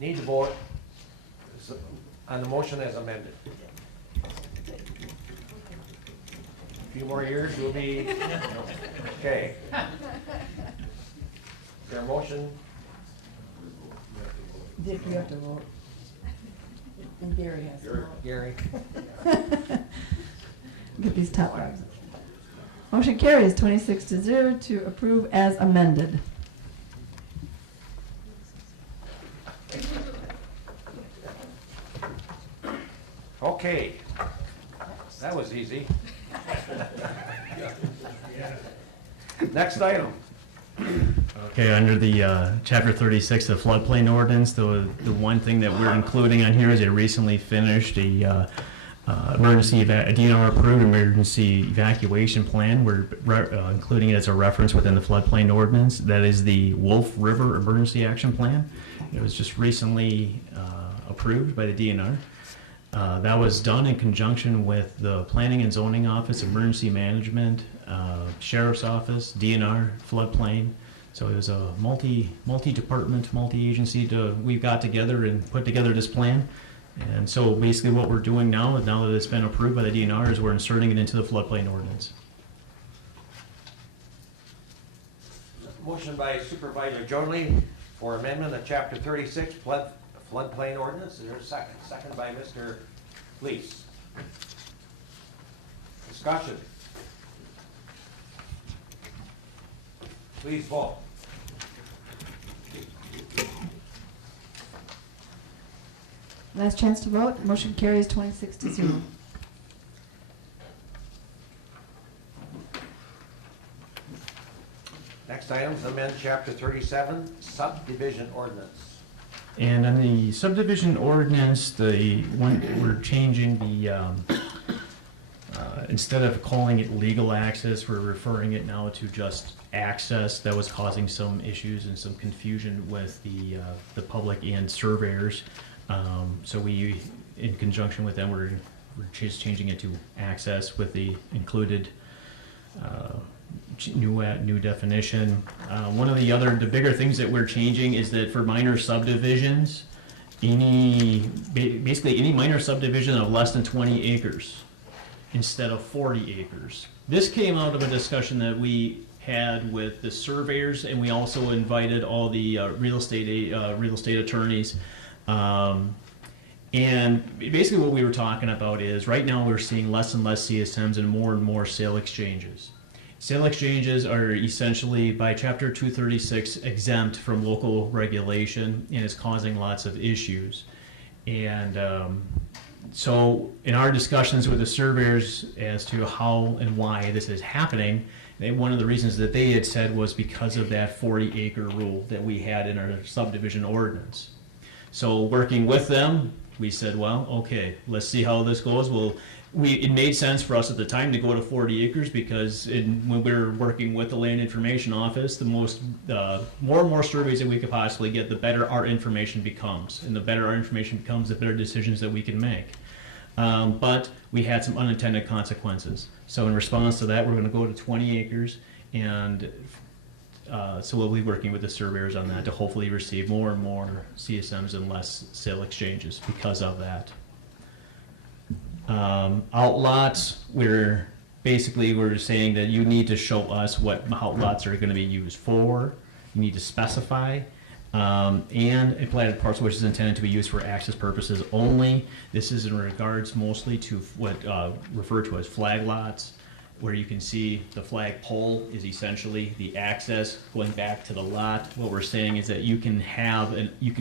Need to vote on the motion as amended. A few more years, we'll be, okay. Is there a motion? Dick, you have to vote. And Gary has to vote. Gary. Get these top dogs. Motion carries 26-0 to approve as amended. Okay, that was easy. Next item. Okay, under the Chapter 36, the floodplain ordinance, the one thing that we're including on here is a recently finished DNR approved emergency evacuation plan. We're including it as a reference within the floodplain ordinance. That is the Wolf River Emergency Action Plan. It was just recently approved by the DNR. That was done in conjunction with the Planning and Zoning Office, Emergency Management, Sheriff's Office, DNR, floodplain. So it was a multi-department, multi-agency we got together and put together this plan. And so basically what we're doing now that it's been approved by the DNR, is we're inserting it into the floodplain ordinance. Motion by Supervisor Jonley for amendment of Chapter 36 floodplain ordinance. Is there a second? Second by Mr. Lees. Discussion. Please vote. Last chance to vote. Motion carries 26-0. Next item is amend Chapter 37, subdivision ordinance. And on the subdivision ordinance, we're changing instead of calling it legal access, we're referring it now to just access. That was causing some issues and some confusion with the public and surveyors. So we, in conjunction with them, we're just changing it to access with the included new definition. One of the bigger things that we're changing is that for minor subdivisions, basically any minor subdivision of less than 20 acres instead of 40 acres. This came out of a discussion that we had with the surveyors, and we also invited all the real estate attorneys. And basically what we were talking about is right now we're seeing less and less CSMs and more sale exchanges. Sale exchanges are essentially by Chapter 236 exempt from local regulation and is causing lots of issues. And so in our discussions with the surveyors as to how and why this is happening, one of the reasons that they had said was because of that 40-acre rule that we had in our subdivision ordinance. So working with them, we said, well, okay, let's see how this goes. It made sense for us at the time to go to 40 acres because when we were working with the Land Information Office, the more and more surveys that we could possibly get, the better our information becomes. And the better our information becomes, the better decisions that we can make. But we had some unintended consequences. So in response to that, we're going to go to 20 acres, and so we'll be working with the surveyors on that to hopefully receive more and more CSMs and less sale exchanges because of that. Outlots, we're saying that you need to show us what outlots are going to be used for. You need to specify. And a platted parcel which is intended to be used for access purposes only. This is in regards mostly to what referred to as flag lots, where you can see the flag pole is essentially the access going back to the lot. What we're saying is that you can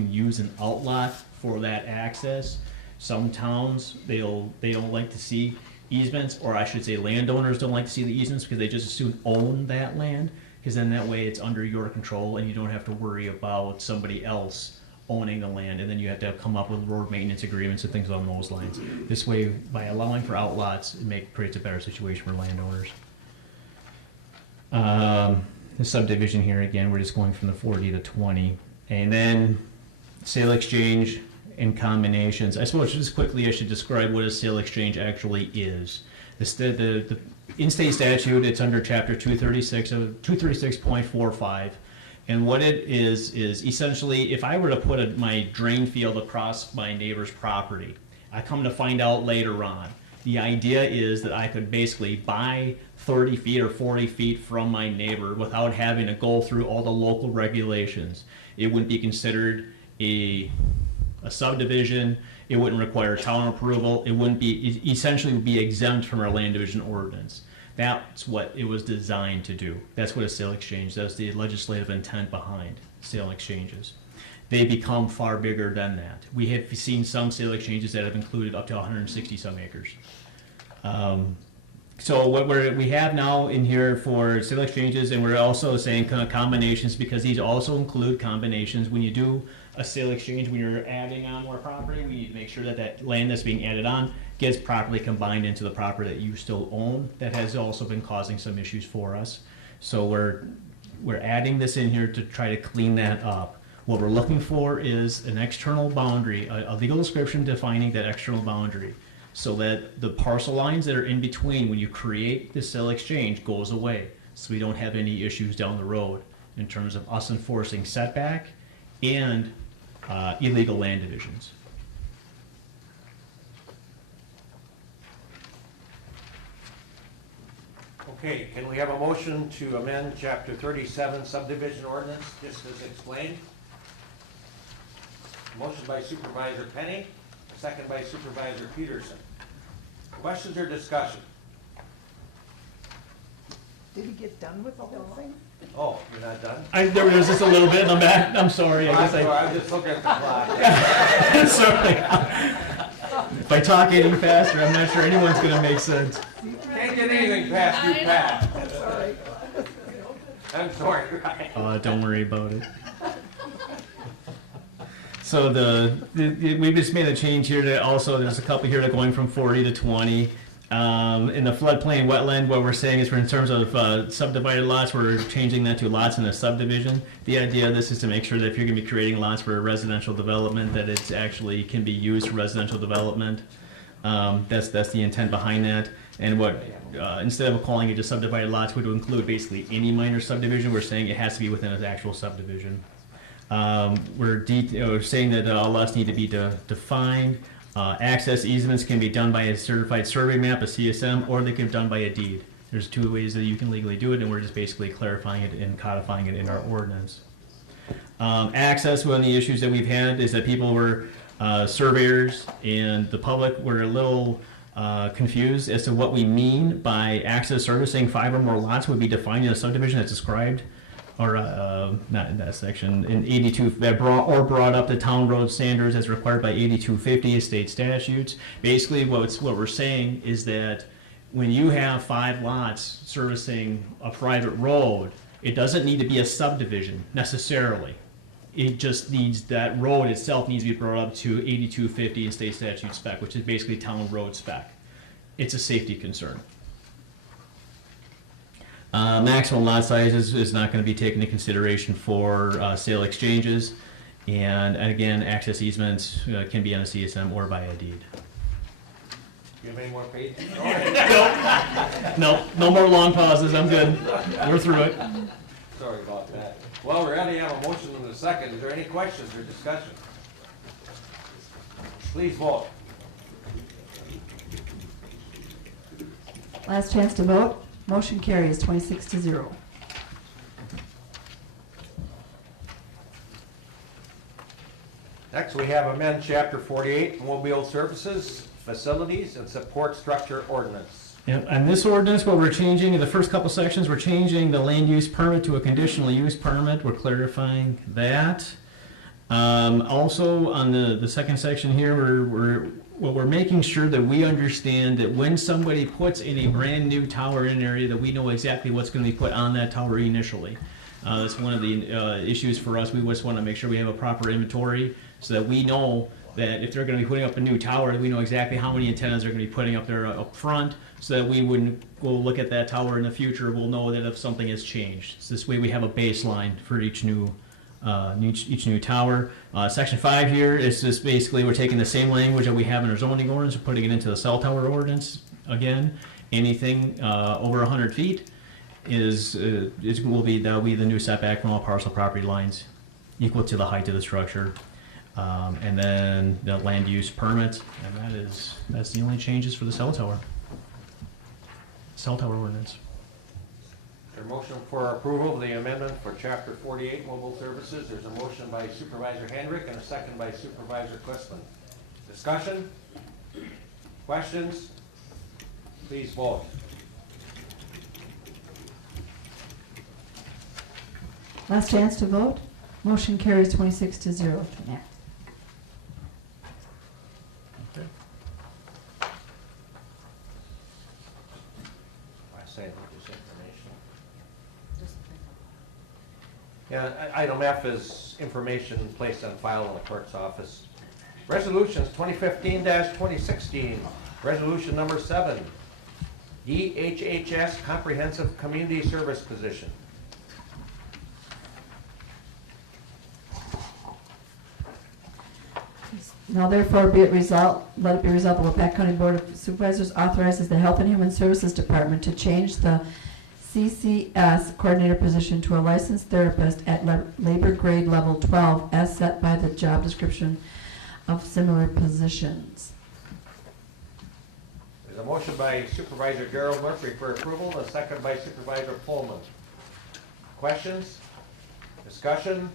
use an outlot for that access. Some towns, they don't like to see easements, or I should say landowners don't like to see the easements because they just assume own that land, because then that way it's under your control and you don't have to worry about somebody else owning the land, and then you have to come up with road maintenance agreements and things along those lines. This way, by allowing for outlots, it creates a better situation for landowners. The subdivision here, again, we're just going from the 40 to 20. And then sale exchange and combinations. I suppose just quickly I should describe what a sale exchange actually is. The in-state statute, it's under Chapter 236 of 236.45. And what it is essentially, if I were to put my drain field across my neighbor's property, I come to find out later on, the idea is that I could basically buy 30 feet or 40 feet from my neighbor without having to go through all the local regulations. It wouldn't be considered a subdivision. It wouldn't require town approval. It essentially would be exempt from our land division ordinance. That's what it was designed to do. That's what a sale exchange, that's the legislative intent behind sale exchanges. They become far bigger than that. We have seen some sale exchanges that have included up to 160 some acres. So what we have now in here for sale exchanges, and we're also saying combinations, because these also include combinations. When you do a sale exchange, when you're adding on more property, we need to make sure that that land that's being added on gets properly combined into the property that you still own. That has also been causing some issues for us. So we're adding this in here to try to clean that up. What we're looking for is an external boundary, a legal description defining that external boundary, so that the parcel lines that are in between when you create the sale exchange goes away, so we don't have any issues down the road in terms of us enforcing setback and illegal land divisions. Okay, can we have a motion to amend Chapter 37 subdivision ordinance, just as explained? Motion by Supervisor Penny, second by Supervisor Peterson. Questions or discussion? Did he get done with the whole thing? Oh, you're not done? There was just a little bit in the back. I'm sorry. I'm sorry, I'm just looking at the clock. Sorry. If I talk any faster, I'm not sure anyone's gonna make sense. Can't get anything past you, Pat. I'm sorry, Ryan. Don't worry about it. So we just made a change here to also, there's a couple here that going from 40 to 20. In the floodplain wetland, what we're saying is for in terms of subdivided lots, we're changing that to lots in a subdivision. The idea of this is to make sure that if you're gonna be creating lots for residential development, that it's actually can be used for residential development. That's the intent behind that. And what, instead of calling it just subdivided lots, would include basically any minor subdivision, we're saying it has to be within an actual subdivision. We're saying that all lots need to be defined. Access easements can be done by a certified survey map, a CSM, or they can be done by a deed. There's two ways that you can legally do it, and we're just basically clarifying it and codifying it in our ordinance. Access, one of the issues that we've had is that people were surveyors and the public were a little confused as to what we mean by access servicing. 5 or more lots would be defined in a subdivision that's described, or not in that section, in 82, that brought up the town road standards as required by 8250 state statutes. Basically, what we're saying is that when you have 5 lots servicing a private road, it doesn't need to be a subdivision necessarily. It just needs, that road itself needs to be brought up to 8250 in state statute spec, which is basically town road spec. It's a safety concern. Maximum lot size is not going to be taken into consideration for sale exchanges. And again, access easements can be on a CSM or by a deed. You have any more pages? No more long pauses. I'm good. We're through it. Sorry about that. Well, we already have a motion and a second. Is there any questions or discussion? Please vote. Last chance to vote. Motion carries 26-0. Next, we have amend Chapter 48, Mobile Services, Facilities, and Support Structure Ordinance. Yep, and this ordinance, what we're changing, in the first couple sections, we're changing the land use permit to a conditional use permit. We're clarifying that. Also, on the second section here, we're making sure that we understand that when somebody puts in a brand new tower in an area, that we know exactly what's going to be put on that tower initially. That's one of the issues for us. We just want to make sure we have a proper inventory so that we know that if they're going to be putting up a new tower, we know exactly how many antennas they're going to be putting up there up front, so that we wouldn't go look at that tower in the future. We'll know that if something has changed. So this way we have a baseline for each new tower. Section 5 here is just basically we're taking the same language that we have in our zoning ordinance and putting it into the cell tower ordinance. Again, anything over 100 feet will be the new setback from all parcel property lines equal to the height of the structure. And then the land use permit, and that's the only changes for the cell tower ordinance. There's a motion for approval of the amendment for Chapter 48, Mobile Services. There's a motion by Supervisor Hendrick and a second by Supervisor Quistman. Discussion? Questions? Please vote. Last chance to vote. Motion carries 26-0 to enact. Yeah, item F is information placed on file in the clerk's office. Resolutions 2015-2016. Resolution number 7. DHHS Comprehensive Community Service Position. Now therefore be it resolved, let it be resolved, the Waupaca County Board of Supervisors authorizes the Health and Human Services Department to change the CCS coordinator position to a licensed therapist at labor grade level 12 as set by the job description of similar positions. There's a motion by Supervisor Gerald Murphy for approval, and a second by Supervisor Pullman. Questions? Discussion?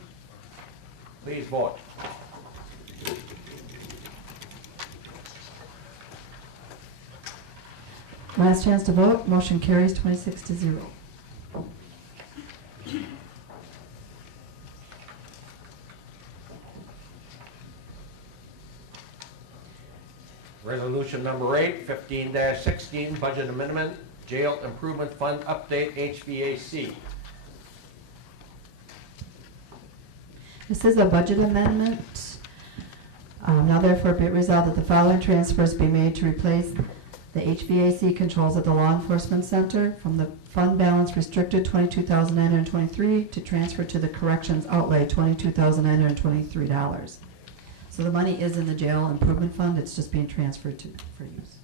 Please vote. Last chance to vote, motion carries 26-0. Resolution number 8, 15-16, budget amendment, jail improvement fund update, HVAC. This is a budget amendment. Now therefore be it resolved that the following transfers be made to replace the HVAC controls at the Law Enforcement Center from the fund balance restricted $22,923 to transfer to the corrections outlay $22,923. So the money is in the jail improvement fund, it's just being transferred for use.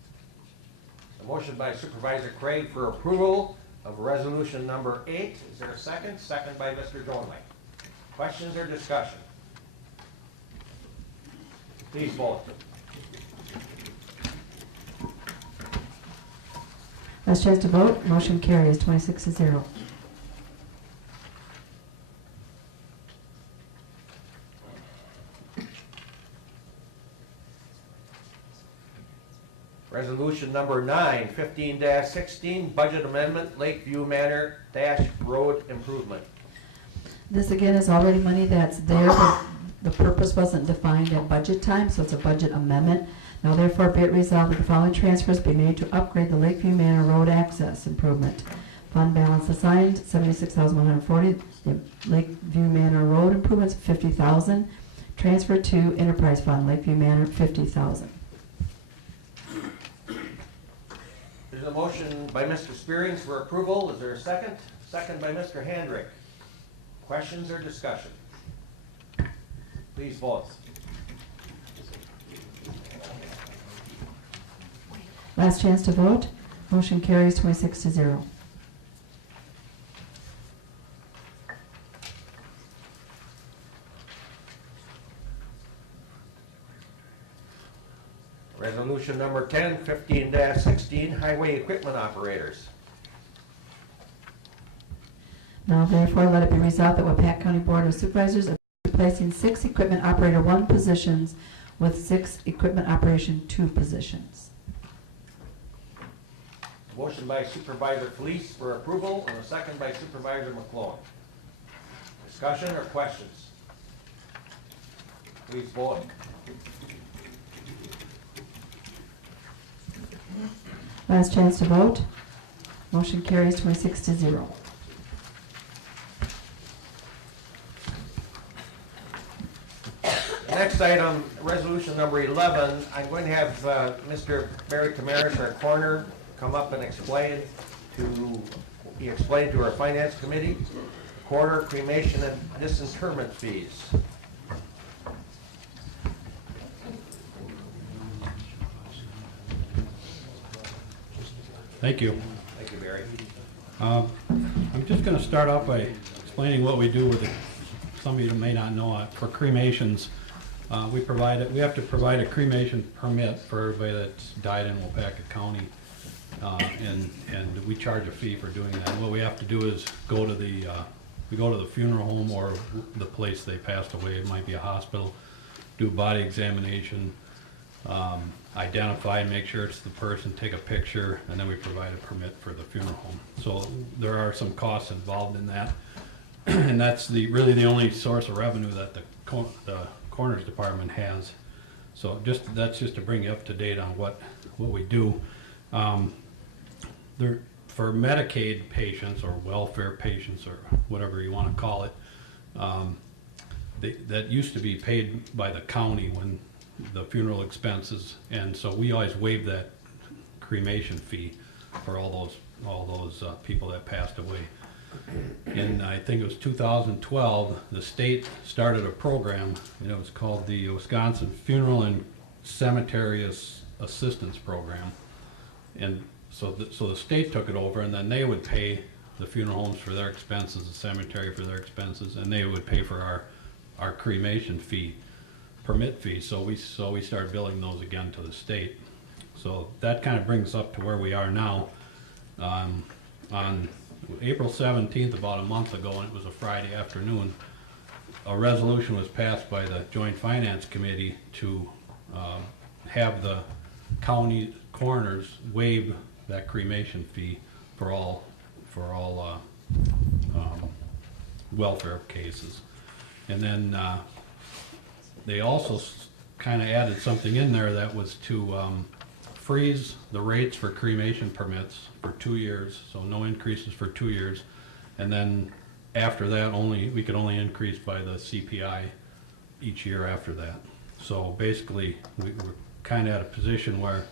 A motion by Supervisor Craig for approval of resolution number 8. Is there a second? Second by Mr. Donley. Questions or discussion? Please vote. Last chance to vote, motion carries 26-0. Resolution number 9, 15-16, budget amendment, Lakeview Manor Road improvement. This again is already money that's there, but the purpose wasn't defined at budget time, so it's a budget amendment. Now therefore be it resolved that the following transfers be made to upgrade the Lakeview Manor Road access improvement. Fund balance assigned, $76,140. The Lakeview Manor Road improvements, $50,000. Transfer to Enterprise Fund, Lakeview Manor, $50,000. There's a motion by Mr. Spearings for approval. Is there a second? Second by Mr. Handrick. Questions or discussion? Please vote. Last chance to vote. Motion carries 26-0. Resolution number 10, 15-16, highway equipment operators. Now therefore let it be resolved that Waupaca County Board of Supervisors are replacing 6 equipment operator 1 positions with 6 equipment operation 2 positions. Motion by Supervisor Felice for approval and a second by Supervisor McClone. Discussion or questions? Please vote. Last chance to vote. Motion carries 26-0. Next item, resolution number 11. I'm going to have Mr. Barry Tamaris, our coroner, come up and explain to our finance committee coroner cremation and disinterment fees. Thank you. Thank you, Barry. I'm just going to start off by explaining what we do with it. Some of you may not know for cremations. We have to provide a cremation permit for everybody that's died in Waupaca County, and we charge a fee for doing that. And what we have to do is go to the funeral home or the place they passed away. It might be a hospital. Do body examination, identify and make sure it's the person, take a picture, and then we provide a permit for the funeral home. So there are some costs involved in that, and that's really the only source of revenue that the coroner's department has. So that's just to bring you up to date on what we do. For Medicaid patients or welfare patients or whatever you want to call it, that used to be paid by the county when the funeral expenses, and so we always waive that cremation fee for all those people that passed away. In I think it was 2012, the state started a program. It was called the Wisconsin Funeral and Cemetery Assistance Program, and so the state took it over, and then they would pay the funeral homes for their expenses, the cemetery for their expenses, and they would pay for our cremation fee, permit fee. So we started billing those again to the state. So that kind of brings us up to where we are now. On April 17th, about a month ago, and it was a Friday afternoon, a resolution was passed by the Joint Finance Committee to have the county coroners waive that cremation fee for all welfare cases. And then they also kind of added something in there that was to freeze the rates for cremation permits for 2 years, so no increases for 2 years. And then after that, we could only increase by the CPI each year after that. So basically, we're kind of at a position where,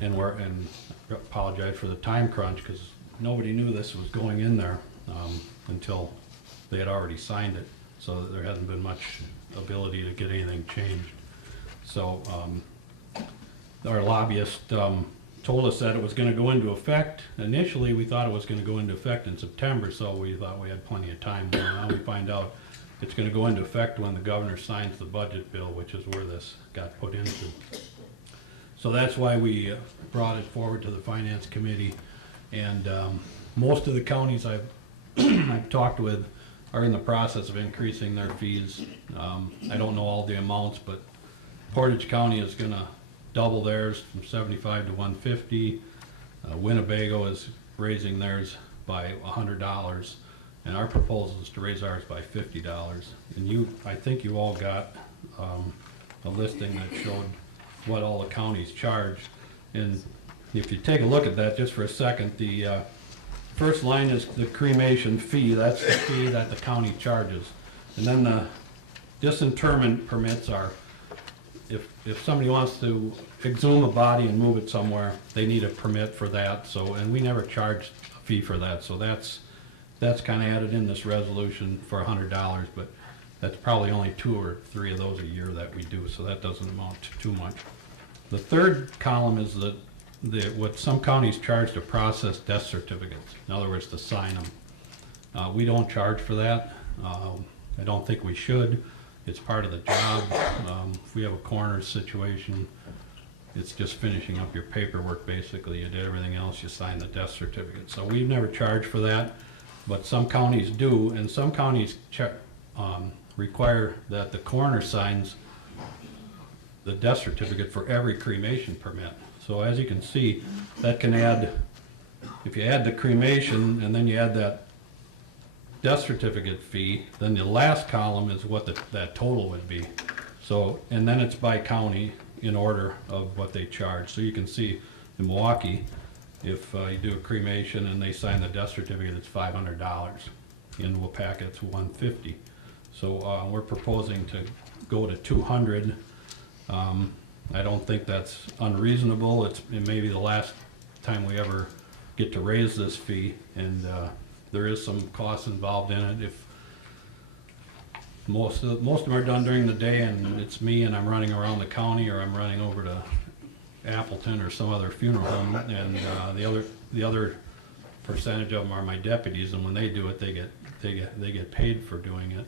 and I apologize for the time crunch, because nobody knew this was going in there until they had already signed it. So there hasn't been much ability to get anything changed. So our lobbyist told us that it was going to go into effect. Initially, we thought it was going to go into effect in September, so we thought we had plenty of time. Well, now we find out it's going to go into effect when the governor signs the budget bill, which is where this got put into. So that's why we brought it forward to the Finance Committee. And most of the counties I've talked with are in the process of increasing their fees. I don't know all the amounts, but Portage County is going to double theirs from 75 to 150. Winnebago is raising theirs by $100, and our proposal is to raise ours by $50. And I think you all got a listing that showed what all the counties charge. And if you take a look at that just for a second, the first line is the cremation fee. That's the fee that the county charges. And then the disinterment permits are, if somebody wants to exhume a body and move it somewhere, they need a permit for that. So, and we never charged a fee for that. So that's kind of added in this resolution for $100, but that's probably only 2 or 3 of those a year that we do. So that doesn't amount to too much. The third column is what some counties charge to process death certificates. In other words, to sign them. We don't charge for that. I don't think we should. It's part of the job. If we have a coroner's situation, it's just finishing up your paperwork basically. You did everything else, you signed the death certificate. So we've never charged for that, but some counties do, and some counties require that the coroner signs the death certificate for every cremation permit. So as you can see, that can add, if you add the cremation and then you add that death certificate fee, then the last column is what that total would be. So, and then it's by county in order of what they charge. So you can see in Milwaukee, if you do a cremation and they sign the death certificate, it's $500. In Waupaca, it's $150. So we're proposing to go to $200. I don't think that's unreasonable. It may be the last time we ever get to raise this fee, and there is some cost involved in it. If most of them are done during the day, and it's me, and I'm running around the county, or I'm running over to Appleton or some other funeral home, and the other percentage of them are my deputies, and when they do it, they get paid for doing it.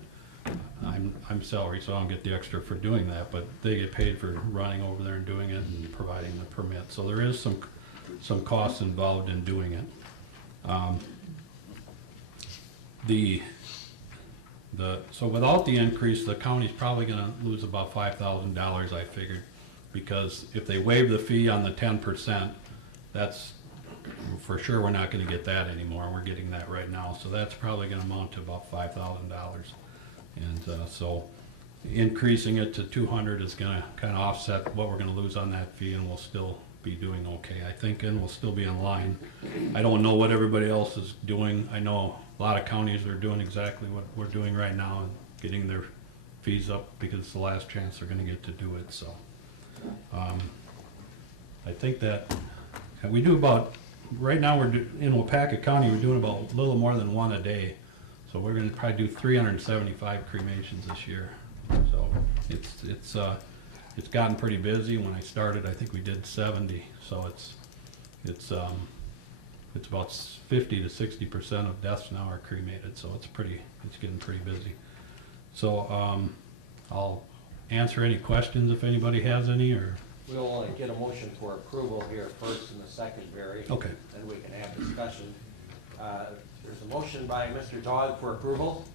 I'm salary, so I don't get the extra for doing that, but they get paid for running over there and doing it and providing the permit. So there is some costs involved in doing it. So without the increase, the county's probably going to lose about $5,000, I figured, because if they waive the fee on the 10%, that's for sure we're not going to get that anymore. We're getting that right now, so that's probably going to amount to about $5,000. And so increasing it to 200 is going to kind of offset what we're going to lose on that fee, and we'll still be doing okay, I think, and we'll still be in line. I don't know what everybody else is doing. I know a lot of counties are doing exactly what we're doing right now, and getting their fees up because it's the last chance they're going to get to do it. So I think that we do about, right now in Waupaca County, we're doing about a little more than 1 a day. So we're going to probably do 375 cremations this year. So it's gotten pretty busy. When I started, I think we did 70. So it's about 50 to 60% of deaths now are cremated. So it's getting pretty busy. So I'll answer any questions if anybody has any, or. We'll get a motion for approval here first and the second, Barry. Okay. Then we can have discussion. There's a motion by Mr. Zog for approval.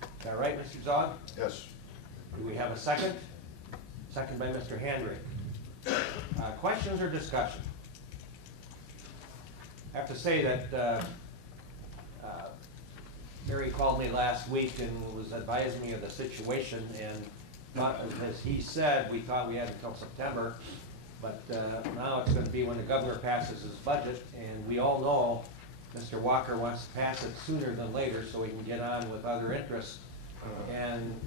Is that right, Mr. Zog? Yes. Do we have a second? Second by Mr. Handry. Questions or discussion? I have to say that Mary called me last week and was advising me of the situation, and not, as he said, we thought we had until September, but now it's gonna be when the governor passes his budget, and we all know Mr. Walker wants to pass it sooner than later so he can get on with other interests. And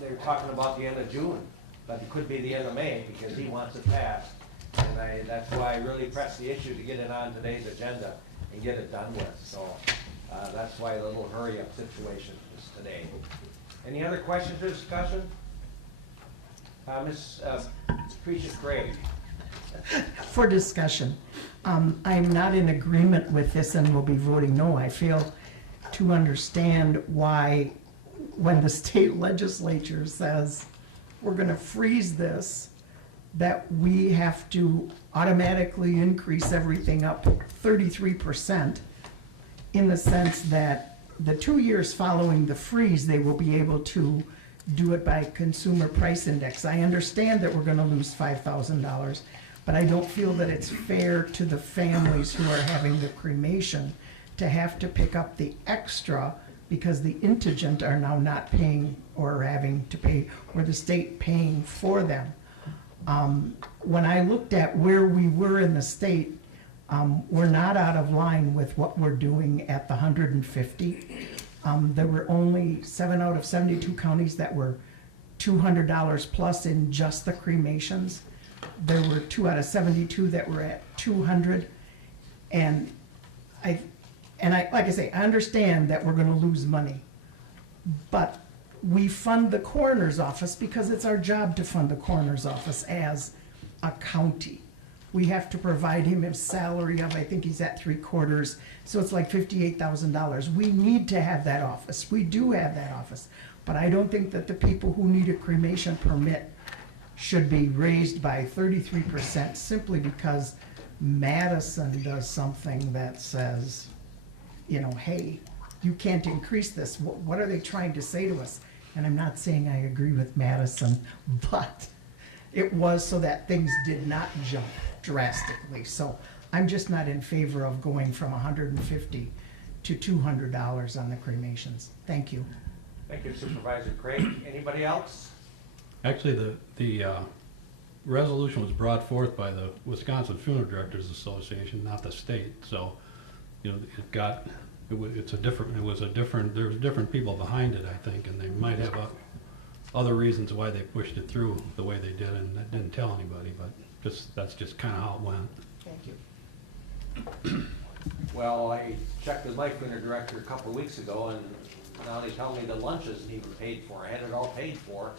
they're talking about the end of June, but it could be the end of May because he wants it passed. And that's why I really pressed the issue to get it on today's agenda and get it done with. So that's why the little hurry-up situation is today. Any other questions or discussion? Ms. Tricia Craig. For discussion, I'm not in agreement with this and will be voting no. I fail to understand why, when the state legislature says we're gonna freeze this, that we have to automatically increase everything up 33%, in the sense that the 2 years following the freeze, they will be able to do it by consumer price index. I understand that we're gonna lose $5,000, but I don't feel that it's fair to the families who are having the cremation to have to pick up the extra because the indigent are now not paying or having to pay, or the state paying for them. When I looked at where we were in the state, we're not out of line with what we're doing at the 150. There were only 7 out of 72 counties that were $200 plus in just the cremations. There were 2 out of 72 that were at 200. And I, like I say, I understand that we're gonna lose money, but we fund the coroner's office because it's our job to fund the coroner's office as a county. We have to provide him a salary of, I think he's at 3/4, so it's like $58,000. We need to have that office. We do have that office. But I don't think that the people who need a cremation permit should be raised by 33% simply because Madison does something that says, you know, hey, you can't increase this. What are they trying to say to us? And I'm not saying I agree with Madison, but it was so that things did not jump drastically. So I'm just not in favor of going from $150 to $200 on the cremations. Thank you. Thank you, Supervisor Craig. Anybody else? Actually, the resolution was brought forth by the Wisconsin Funeral Directors Association, not the state. So, you know, there's different people behind it, I think, and they might have other reasons why they pushed it through the way they did, and that didn't tell anybody, but that's just kind of how it went. Thank you. Well, I checked with my funeral director a couple of weeks ago, and now they tell me the lunch isn't even paid for. I had it all paid for,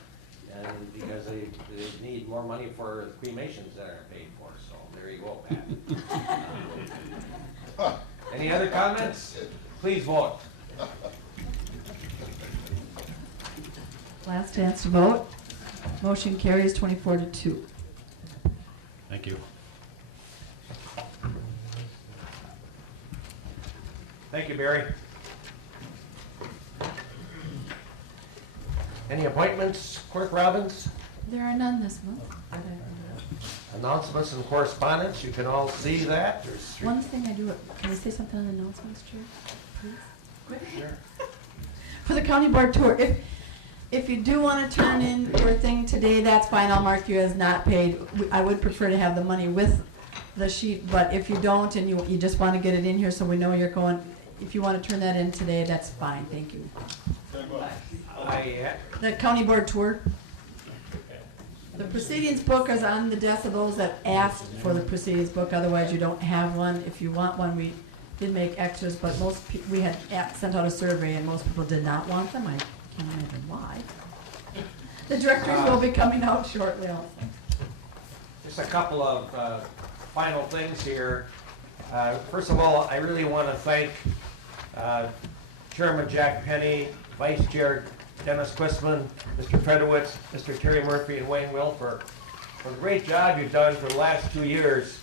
and because they need more money for the cremations that aren't paid for, so there you go, Pat. Any other comments? Please vote. Last chance to vote. Motion carries 24-2. Thank you. Thank you, Barry. Any appointments, Clerk Robbins? There are none this month. Announcements and correspondence, you can all see that. There's three. One thing I do, can I say something on announcements, Chair? Please? Sure. For the county board tour, if you do want to turn in your thing today, that's fine, I'll mark you as not paid. I would prefer to have the money with the sheet, but if you don't and you just want to get it in here so we know you're going, if you want to turn that in today, that's fine, thank you. The county board tour. The proceedings book is on the desk of those that asked for the proceedings book, otherwise you don't have one. If you want one, we did make extras, but we had sent out a survey and most people did not want them. I can't imagine why. The directories will be coming out shortly also. Just a couple of final things here. First of all, I really want to thank Chairman Jack Penny, Vice Chair Dennis Quistman, Mr. Fedowitz, Mr. Terry Murphy, and Wayne Wilfer for the great job you've done for the last 2 years.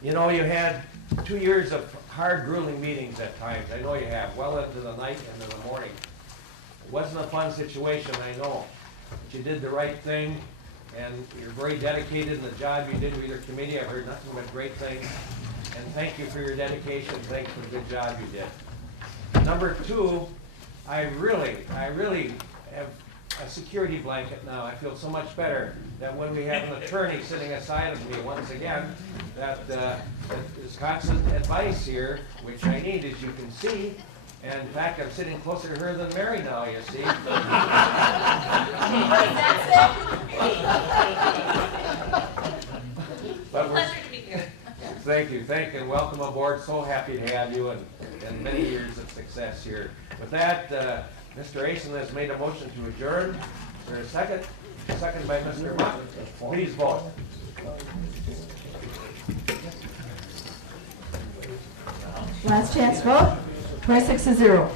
You know, you had 2 years of hard, grueling meetings at times. I know you have, well into the night and in the morning. It wasn't a fun situation, I know, but you did the right thing, and you're very dedicated in the job you did with your committee. I've heard nothing but great things. And thank you for your dedication. Thanks for the good job you did. Number two, I really have a security blanket now. I feel so much better that when we have an attorney sitting aside of me once again, that is constant advice here, which I need, as you can see. And in fact, I'm sitting closer to her than Mary now, you see. But we're- Pleasure to be here. Thank you, and welcome aboard. So happy to have you and many years of success here. With that, Mr. Asen has made a motion to adjourn. Is there a second? Second by Mr. Mott. Please vote. Last chance vote, 26-0.